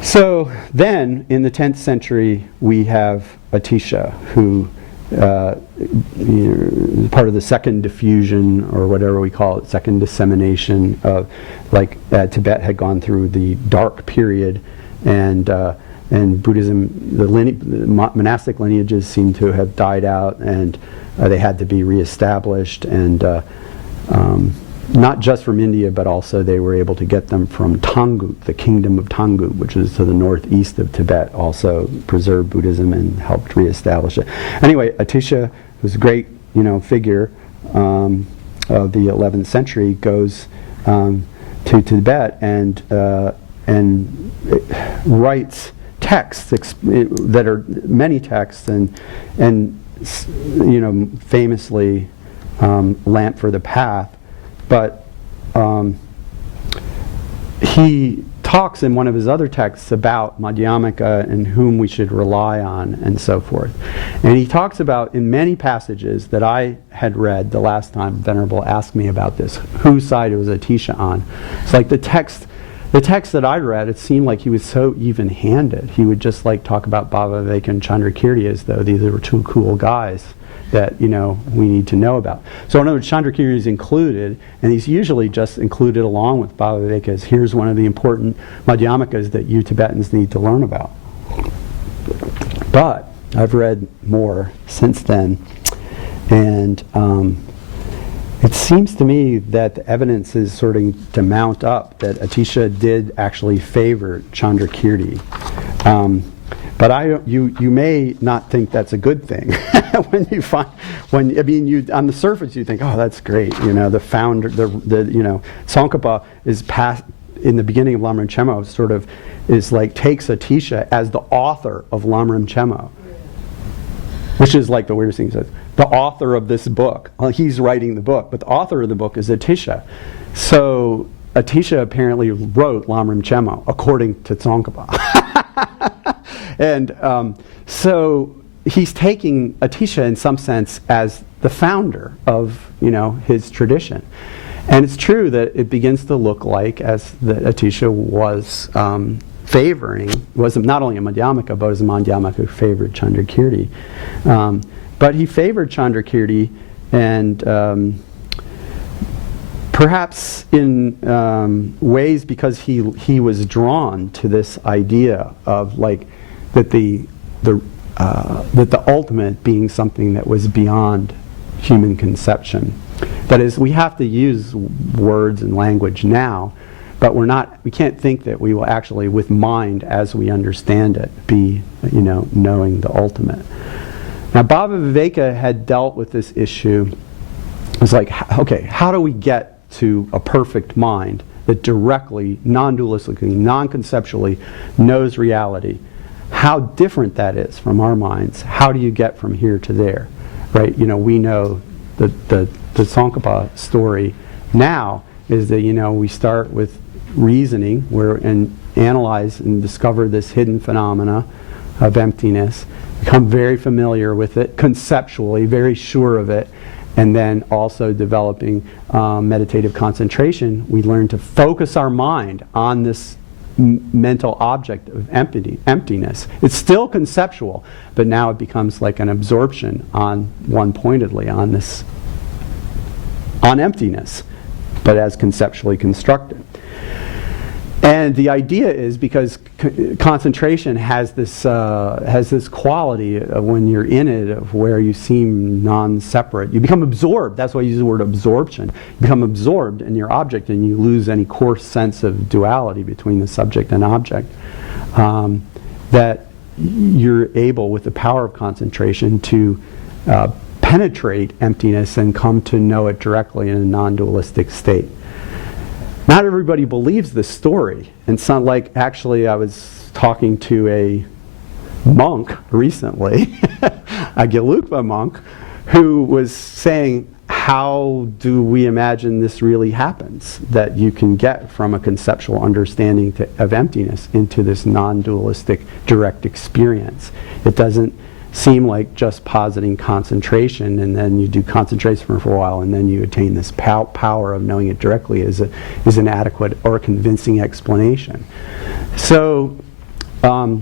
So then, in the 10th century, we have Atisha, who part of the second diffusion, or whatever we call it, second dissemination of, Tibet had gone through the dark period, and Buddhism, the monastic lineages seem to have died out, and they had to be reestablished, and not just from India, but also they were able to get them from Tangut, the kingdom of Tangut, which is to the northeast of Tibet, also preserved Buddhism and helped reestablish it. Anyway, Atisha was a great, figure of the 11th century, goes to Tibet and writes texts that are many texts and famously Lamp for the Path. But he talks in one of his other texts about Madhyamaka and whom we should rely on and so forth. And he talks about, in many passages that I had read the last time Venerable asked me about this, whose side was Atisha on. It's like the text that I read, it seemed like he was so even-handed. He would just talk about Bhavaviveka and Chandrakirti as though these were two cool guys that we need to know about. So in other words, Chandrakirti is included, and he's usually just included along with Bhavaviveka as here's one of the important Madhyamakas that you Tibetans need to learn about. But I've read more since then, and it seems to me that the evidence is starting to mount up that Atisha did actually favor Chandrakirti. But you may not think that's a good thing on the surface you think, oh, that's great. The founder, Tsongkhapa is past in the beginning of Lamrim Chenmo takes Atisha as the author of Lamrim Chenmo, which is the weirdest thing he says. The author of this book. Well, he's writing the book, but the author of the book is Atisha. So Atisha apparently wrote Lamrim Chenmo according to Tsongkhapa. And so he's taking Atisha in some sense as the founder of his tradition. And it's true that it begins to look like as that Atisha was was not only a Madhyamaka, but was a Madhyamaka who favored Chandrakirti. But he favored Chandrakirti, and perhaps in ways because he was drawn to this idea of that the ultimate being something that was beyond human conception. That is, we have to use words and language now, but we can't think that we will actually, with mind as we understand it, be knowing the ultimate. Now, Bhavaviveka had dealt with this issue. It was okay, how do we get to a perfect mind that directly, non-dualistically, non-conceptually knows reality? How different that is from our minds. How do you get from here to there? Right? We know the Tsongkhapa story now is that we start with reasoning and analyze and discover this hidden phenomena of emptiness, become very familiar with it conceptually, very sure of it, and then also developing meditative concentration. We learn to focus our mind on this mental object of emptiness. It's still conceptual, but now it becomes like an absorption on one-pointedly on emptiness, but as conceptually constructed. And the idea is because concentration has this quality of when you're in it, of where you seem non-separate. You become absorbed. That's why I use the word absorption. You become absorbed in your object, and you lose any coarse sense of duality between the subject and object. That you're able, with the power of concentration, to penetrate emptiness and come to know it directly in a non-dualistic state. Not everybody believes this story. And so, actually, I was talking to a monk recently, a Gelugpa monk, who was saying, how do we imagine this really happens? That you can get from a conceptual understanding of emptiness into this non-dualistic direct experience. It doesn't seem like just positing concentration, and then you do concentration for a while, and then you attain this power of knowing it directly is an adequate or convincing explanation. So, the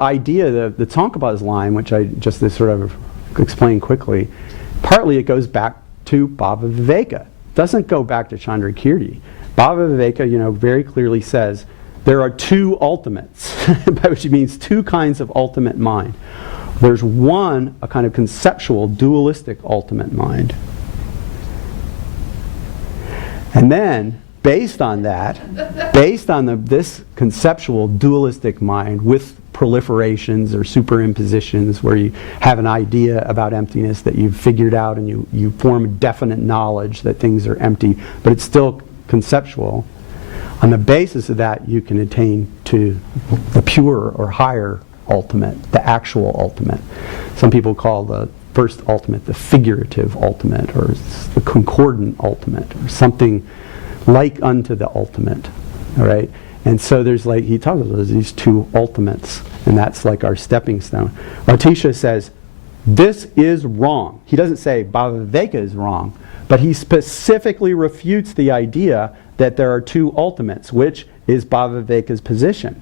idea, the Tsongkhapa's line, which I just sort of explained quickly, partly it goes back to Bhavaviveka. It doesn't go back to Chandrakirti. Bhavaviveka, very clearly says, there are two ultimates, by which it means two kinds of ultimate mind. There's one, a kind of conceptual, dualistic ultimate mind. And then, based on that, based on this conceptual dualistic mind with proliferations or superimpositions where you have an idea about emptiness that you've figured out and you form a definite knowledge that things are empty, but it's still conceptual, on the basis of that you can attain to the pure or higher ultimate, the actual ultimate. Some people call the first ultimate the figurative ultimate, or the concordant ultimate, or something like unto the ultimate, all right? And so there's like, he talks about these two ultimates, and that's like our stepping stone. Atisha says, this is wrong. He doesn't say Bhavaviveka is wrong, but he specifically refutes the idea that there are two ultimates, which is Bhavaviveka's position,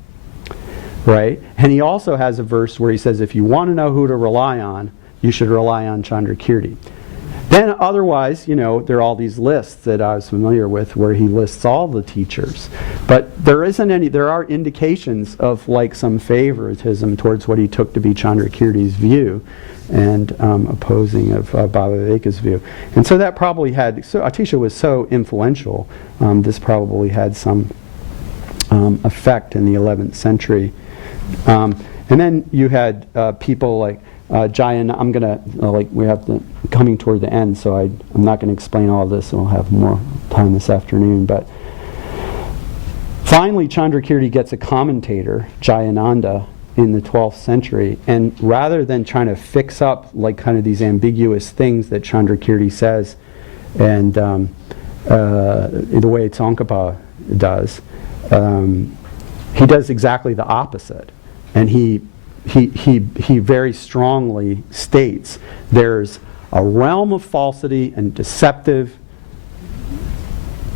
right? And he also has a verse where he says, if you want to know who to rely on, you should rely on Chandrakirti. Then otherwise, there are all these lists that I was familiar with where he lists all the teachers. But there are indications of like some favoritism towards what he took to be Chandrakirti's view and opposing of Bhavaviveka's view. And so that probably so Atisha was so influential, this probably had some effect in the 11th century. And then you had people like Jayan. I'm gonna we have coming toward the end, so I'm not going to explain all this, and we'll have more time this afternoon. But finally, Chandrakirti gets a commentator, Jayananda, in the 12th century, and rather than trying to fix up like kind of these ambiguous things that Chandrakirti says, and the way Tsongkhapa does, he does exactly the opposite, and he very strongly states there's a realm of falsity and deceptive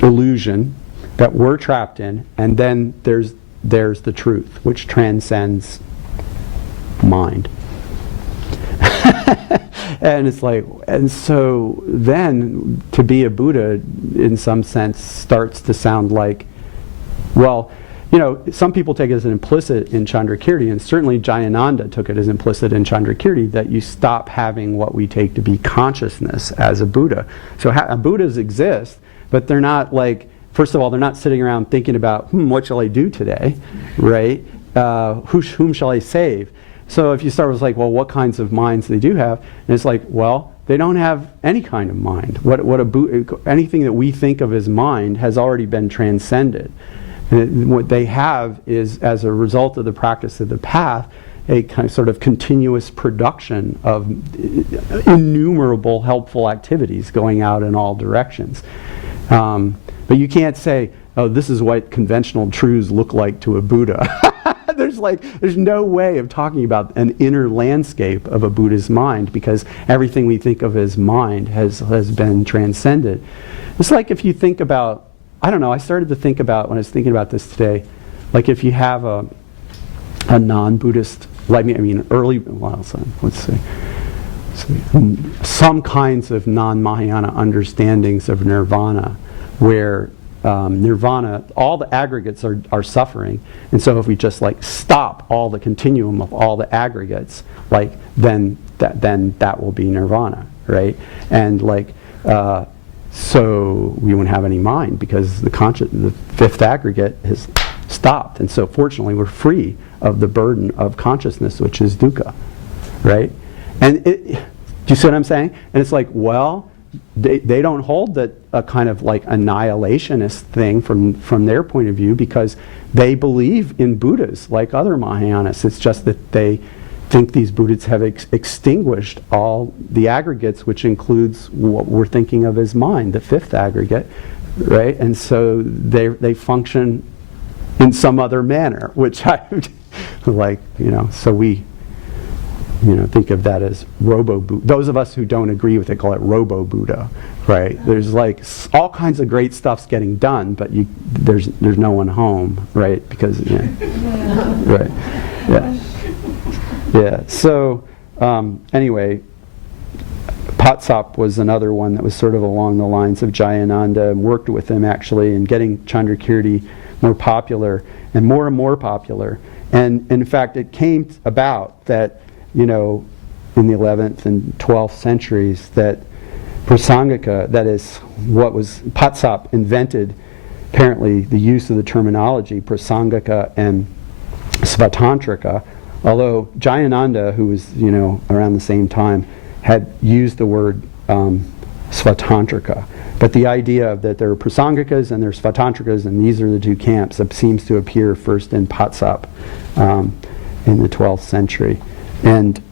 illusion that we're trapped in, and then there's the truth, which transcends mind. And it's like, and so then to be a Buddha in some sense starts to sound like, well, some people take it as an implicit in Chandrakirti, and certainly Jayananda took it as implicit in Chandrakirti, that you stop having what we take to be consciousness as a Buddha. So Buddhas exist, but they're not like, first of all, they're not sitting around thinking about, what shall I do today, right? Whom shall I save? So if you start with like, well, what kinds of minds they do have, and it's like, well, they don't have any kind of mind. Anything that we think of as mind has already been transcended. What they have is, as a result of the practice of the path, a kind of sort of continuous production of innumerable helpful activities going out in all directions. But you can't say, oh, this is what conventional truths look like to a Buddha. There's no way of talking about an inner landscape of a Buddha's mind, because everything we think of as mind has been transcended. It's like if you think about, I don't know, I started to think about, when I was thinking about this today, like if you have a non-Buddhist, some kinds of non-Mahayana understandings of nirvana, where nirvana, all the aggregates are suffering, and so if we just like stop all the continuum of all the aggregates, like then that will be nirvana, right? And like so we wouldn't have any mind, because the fifth aggregate has stopped, and so fortunately we're free of the burden of consciousness, which is dukkha, right? And do you see what I'm saying? And it's like, well, they don't hold that a kind of like annihilationist thing from their point of view, because they believe in Buddhas like other Mahayanists. It's just that they think these Buddhists have extinguished all the aggregates, which includes what we're thinking of as mind, the fifth aggregate, right? And so they function in some other manner, which I like, so we think of that as robo-Buddha. Those of us who don't agree with it call it robo-Buddha, right? There's like all kinds of great stuff's getting done, but there's no one home, right? Because, right, yeah. Yeah, so anyway, Patsop was another one that was sort of along the lines of Jayananda, and worked with him actually in getting Chandrakirti more popular and more popular. And in fact, it came about that, in the 11th and 12th centuries, that Prasangika, that is what was, Patsap invented apparently the use of the terminology Prasangika and Svatantrika, although Jayananda, who was around the same time, had used the word Svatantrika. But the idea that there are Prasangikas and there are Svatantrikas, and these are the two camps, that seems to appear first in Patsap in the 12th century. And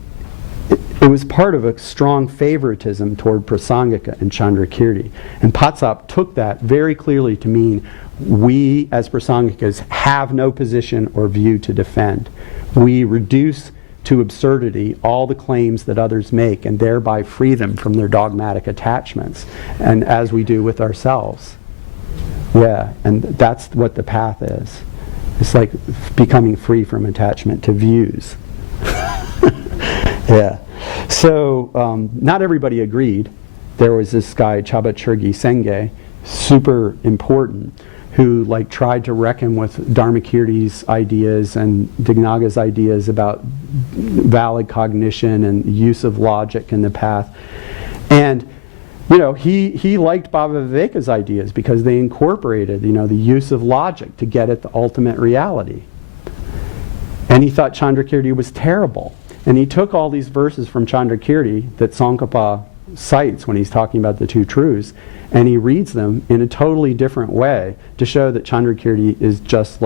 it was part of a strong favoritism toward Prasangika and Chandrakirti. And Patsap took that very clearly to mean we, as Prasangikas, have no position or view to defend. We reduce to absurdity all the claims that others make and thereby free them from their dogmatic attachments, and as we do with ourselves. Yeah, and that's what the path is. It's like becoming free from attachment to views. Yeah. So not everybody agreed. There was this guy, Chabachurgi Senge, super important, who tried to reckon with Dharmakirti's ideas and Dignaga's ideas about valid cognition and use of logic in the path. And he liked Bhava Viveka's ideas because they incorporated the use of logic to get at the ultimate reality. And he thought Chandrakirti was terrible. And he took all these verses from Chandrakirti that Tsongkhapa cites when he's talking about the two truths, and he reads them in a totally different way to show that Chandrakirti is just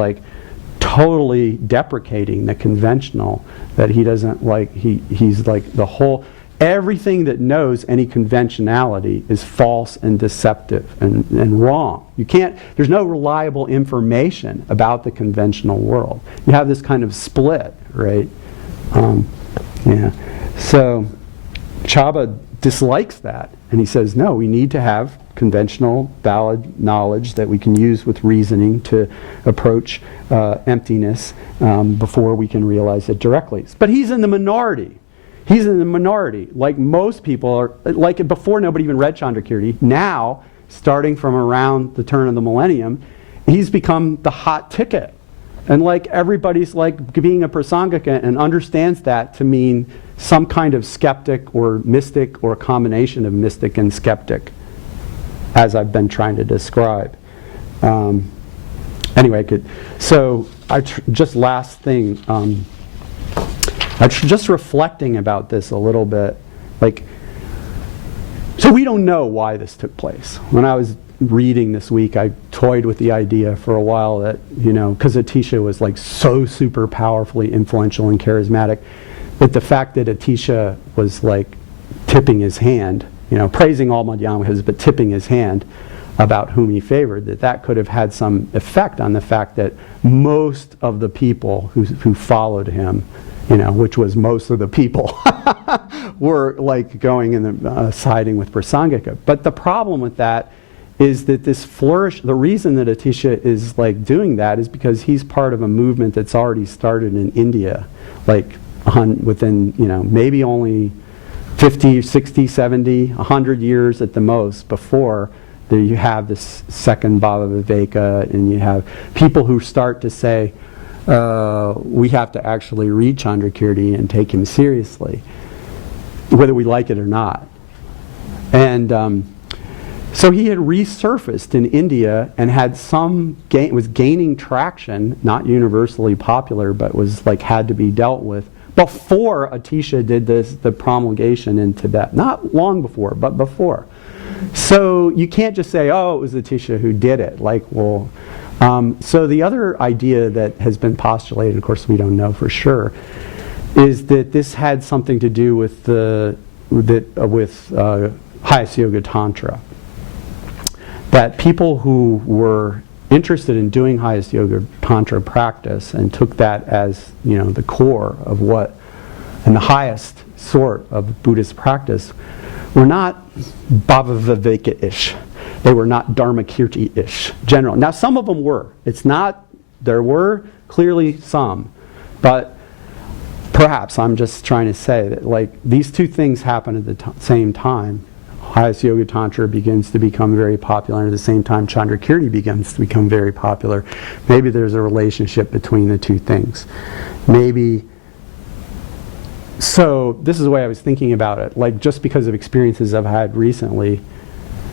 totally deprecating the conventional, that he doesn't he's the whole, everything that knows any conventionality is false and deceptive and wrong. You can't, there's no reliable information about the conventional world. You have this kind of split, right? Yeah. So Chaba dislikes that, and he says, no, we need to have conventional, valid knowledge that we can use with reasoning to approach emptiness before we can realize it directly. But he's in the minority. He's in the minority. Like most people are, before nobody even read Chandrakirti, now, starting from around the turn of the millennium, he's become the hot ticket. And everybody's being a Prasangika and understands that to mean some kind of skeptic or mystic or a combination of mystic and skeptic, as I've been trying to describe. Anyway, so just last thing, I'm just reflecting about this a little bit. So we don't know why this took place. When I was reading this week, I toyed with the idea for a while that, because Atisha was so super powerfully influential and charismatic, that the fact that Atisha was tipping his hand, praising all Madhyamakas, but tipping his hand about whom he favored, that could have had some effect on the fact that most of the people who followed him, which was most of the people, were going and siding with Prasangika. But the problem with that is that this flourish, the reason that Atisha is doing that is because he's part of a movement that's already started in India, within, maybe only 50, 60, 70, 100 years at the most before that you have this second Bhava Viveka, and you have people who start to say, we have to actually read Chandrakirti and take him seriously, whether we like it or not. And so he had resurfaced in India and had was gaining traction, not universally popular, but was had to be dealt with before Atisha did the promulgation in Tibet. Not long before, but before. So you can't just say, oh, it was Atisha who did it. So the other idea that has been postulated, of course we don't know for sure, is that this had something to do with Highest Yoga Tantra. That people who were interested in doing Highest Yoga Tantra practice and took that as the core of what, and the highest sort of Buddhist practice, were not Bhava Viveka-ish. They were not Dharmakirti-ish, general. Now some of them were. There were clearly some, but perhaps I'm just trying to say that these two things happen at the same time. Highest Yoga Tantra begins to become very popular, and at the same time Chandrakirti begins to become very popular. Maybe there's a relationship between the two things. Maybe So this is the way I was thinking about it. Like, just because of experiences I've had recently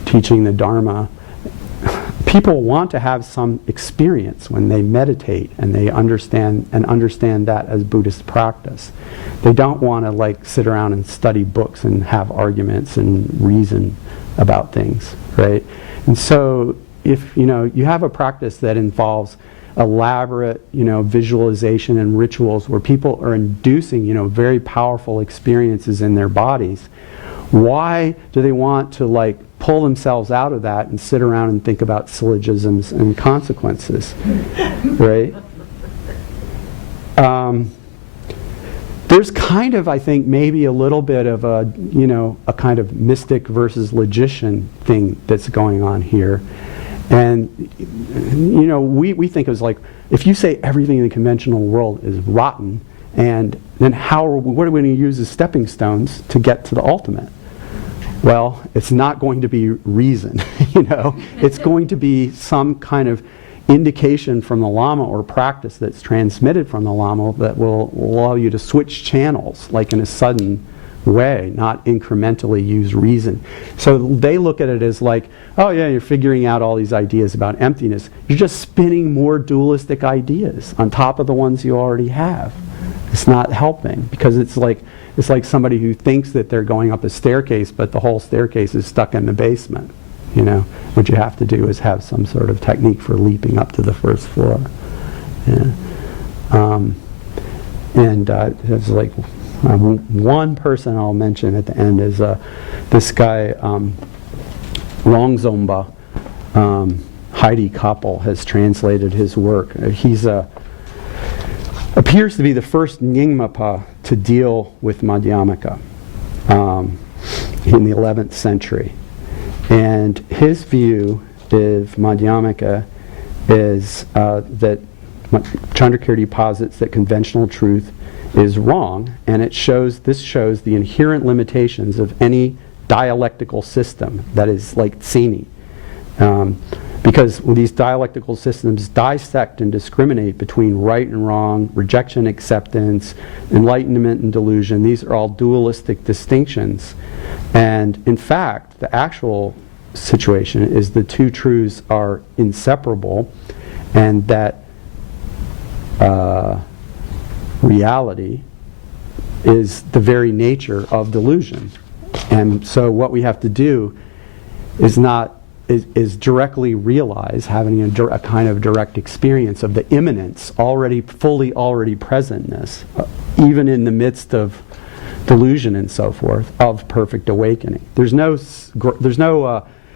teaching the Dharma, people want to have some experience when they meditate and they understand that as Buddhist practice. They don't want to like sit around and study books and have arguments and reason about things, right? And so if you have a practice that involves elaborate visualization and rituals where people are inducing very powerful experiences in their bodies, why do they want to like pull themselves out of that and sit around and think about syllogisms and consequences, right? There's kind of, I think, maybe a little bit of a kind of mystic versus logician thing that's going on here. And, we think it was like, if you say everything in the conventional world is rotten, and then what are we going to use as stepping stones to get to the ultimate? Well, it's not going to be reason, It's going to be some kind of indication from the Lama or practice that's transmitted from the Lama that will allow you to switch channels, like in a sudden way, not incrementally use reason. So they look at it as like, oh yeah, you're figuring out all these ideas about emptiness. You're just spinning more dualistic ideas on top of the ones you already have. It's not helping, because it's like somebody who thinks that they're going up a staircase, but the whole staircase is stuck in the basement. What you have to do is have some sort of technique for leaping up to the first floor. Yeah. It's like one person I'll mention at the end is this guy, Rongzomba. Heidi Koppel has translated his work. He's appears to be the first Nyingmapa to deal with Madhyamaka in the 11th century. And his view of Madhyamaka is that Chandrakirti posits that conventional truth is wrong, and this shows the inherent limitations of any dialectical system that is like tsini. Because these dialectical systems dissect and discriminate between right and wrong, rejection, acceptance, enlightenment and delusion. These are all dualistic distinctions. And in fact, the actual situation is the two truths are inseparable, and that reality is the very nature of delusion. And so what we have to do is directly realize, having a kind of direct experience of the immanence, already presentness, even in the midst of delusion and so forth, of perfect awakening. There's no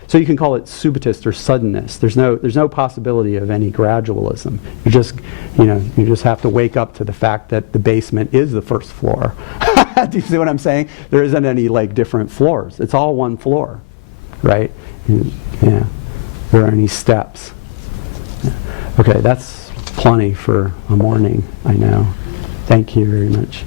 so you can call it subitist or suddenness. There's no possibility of any gradualism. You just have to wake up to the fact that the basement is the first floor. Do you see what I'm saying? There isn't any like different floors. It's all one floor, right? Yeah. There aren't any steps. Yeah. Okay, that's plenty for a morning, I know. Thank you very much.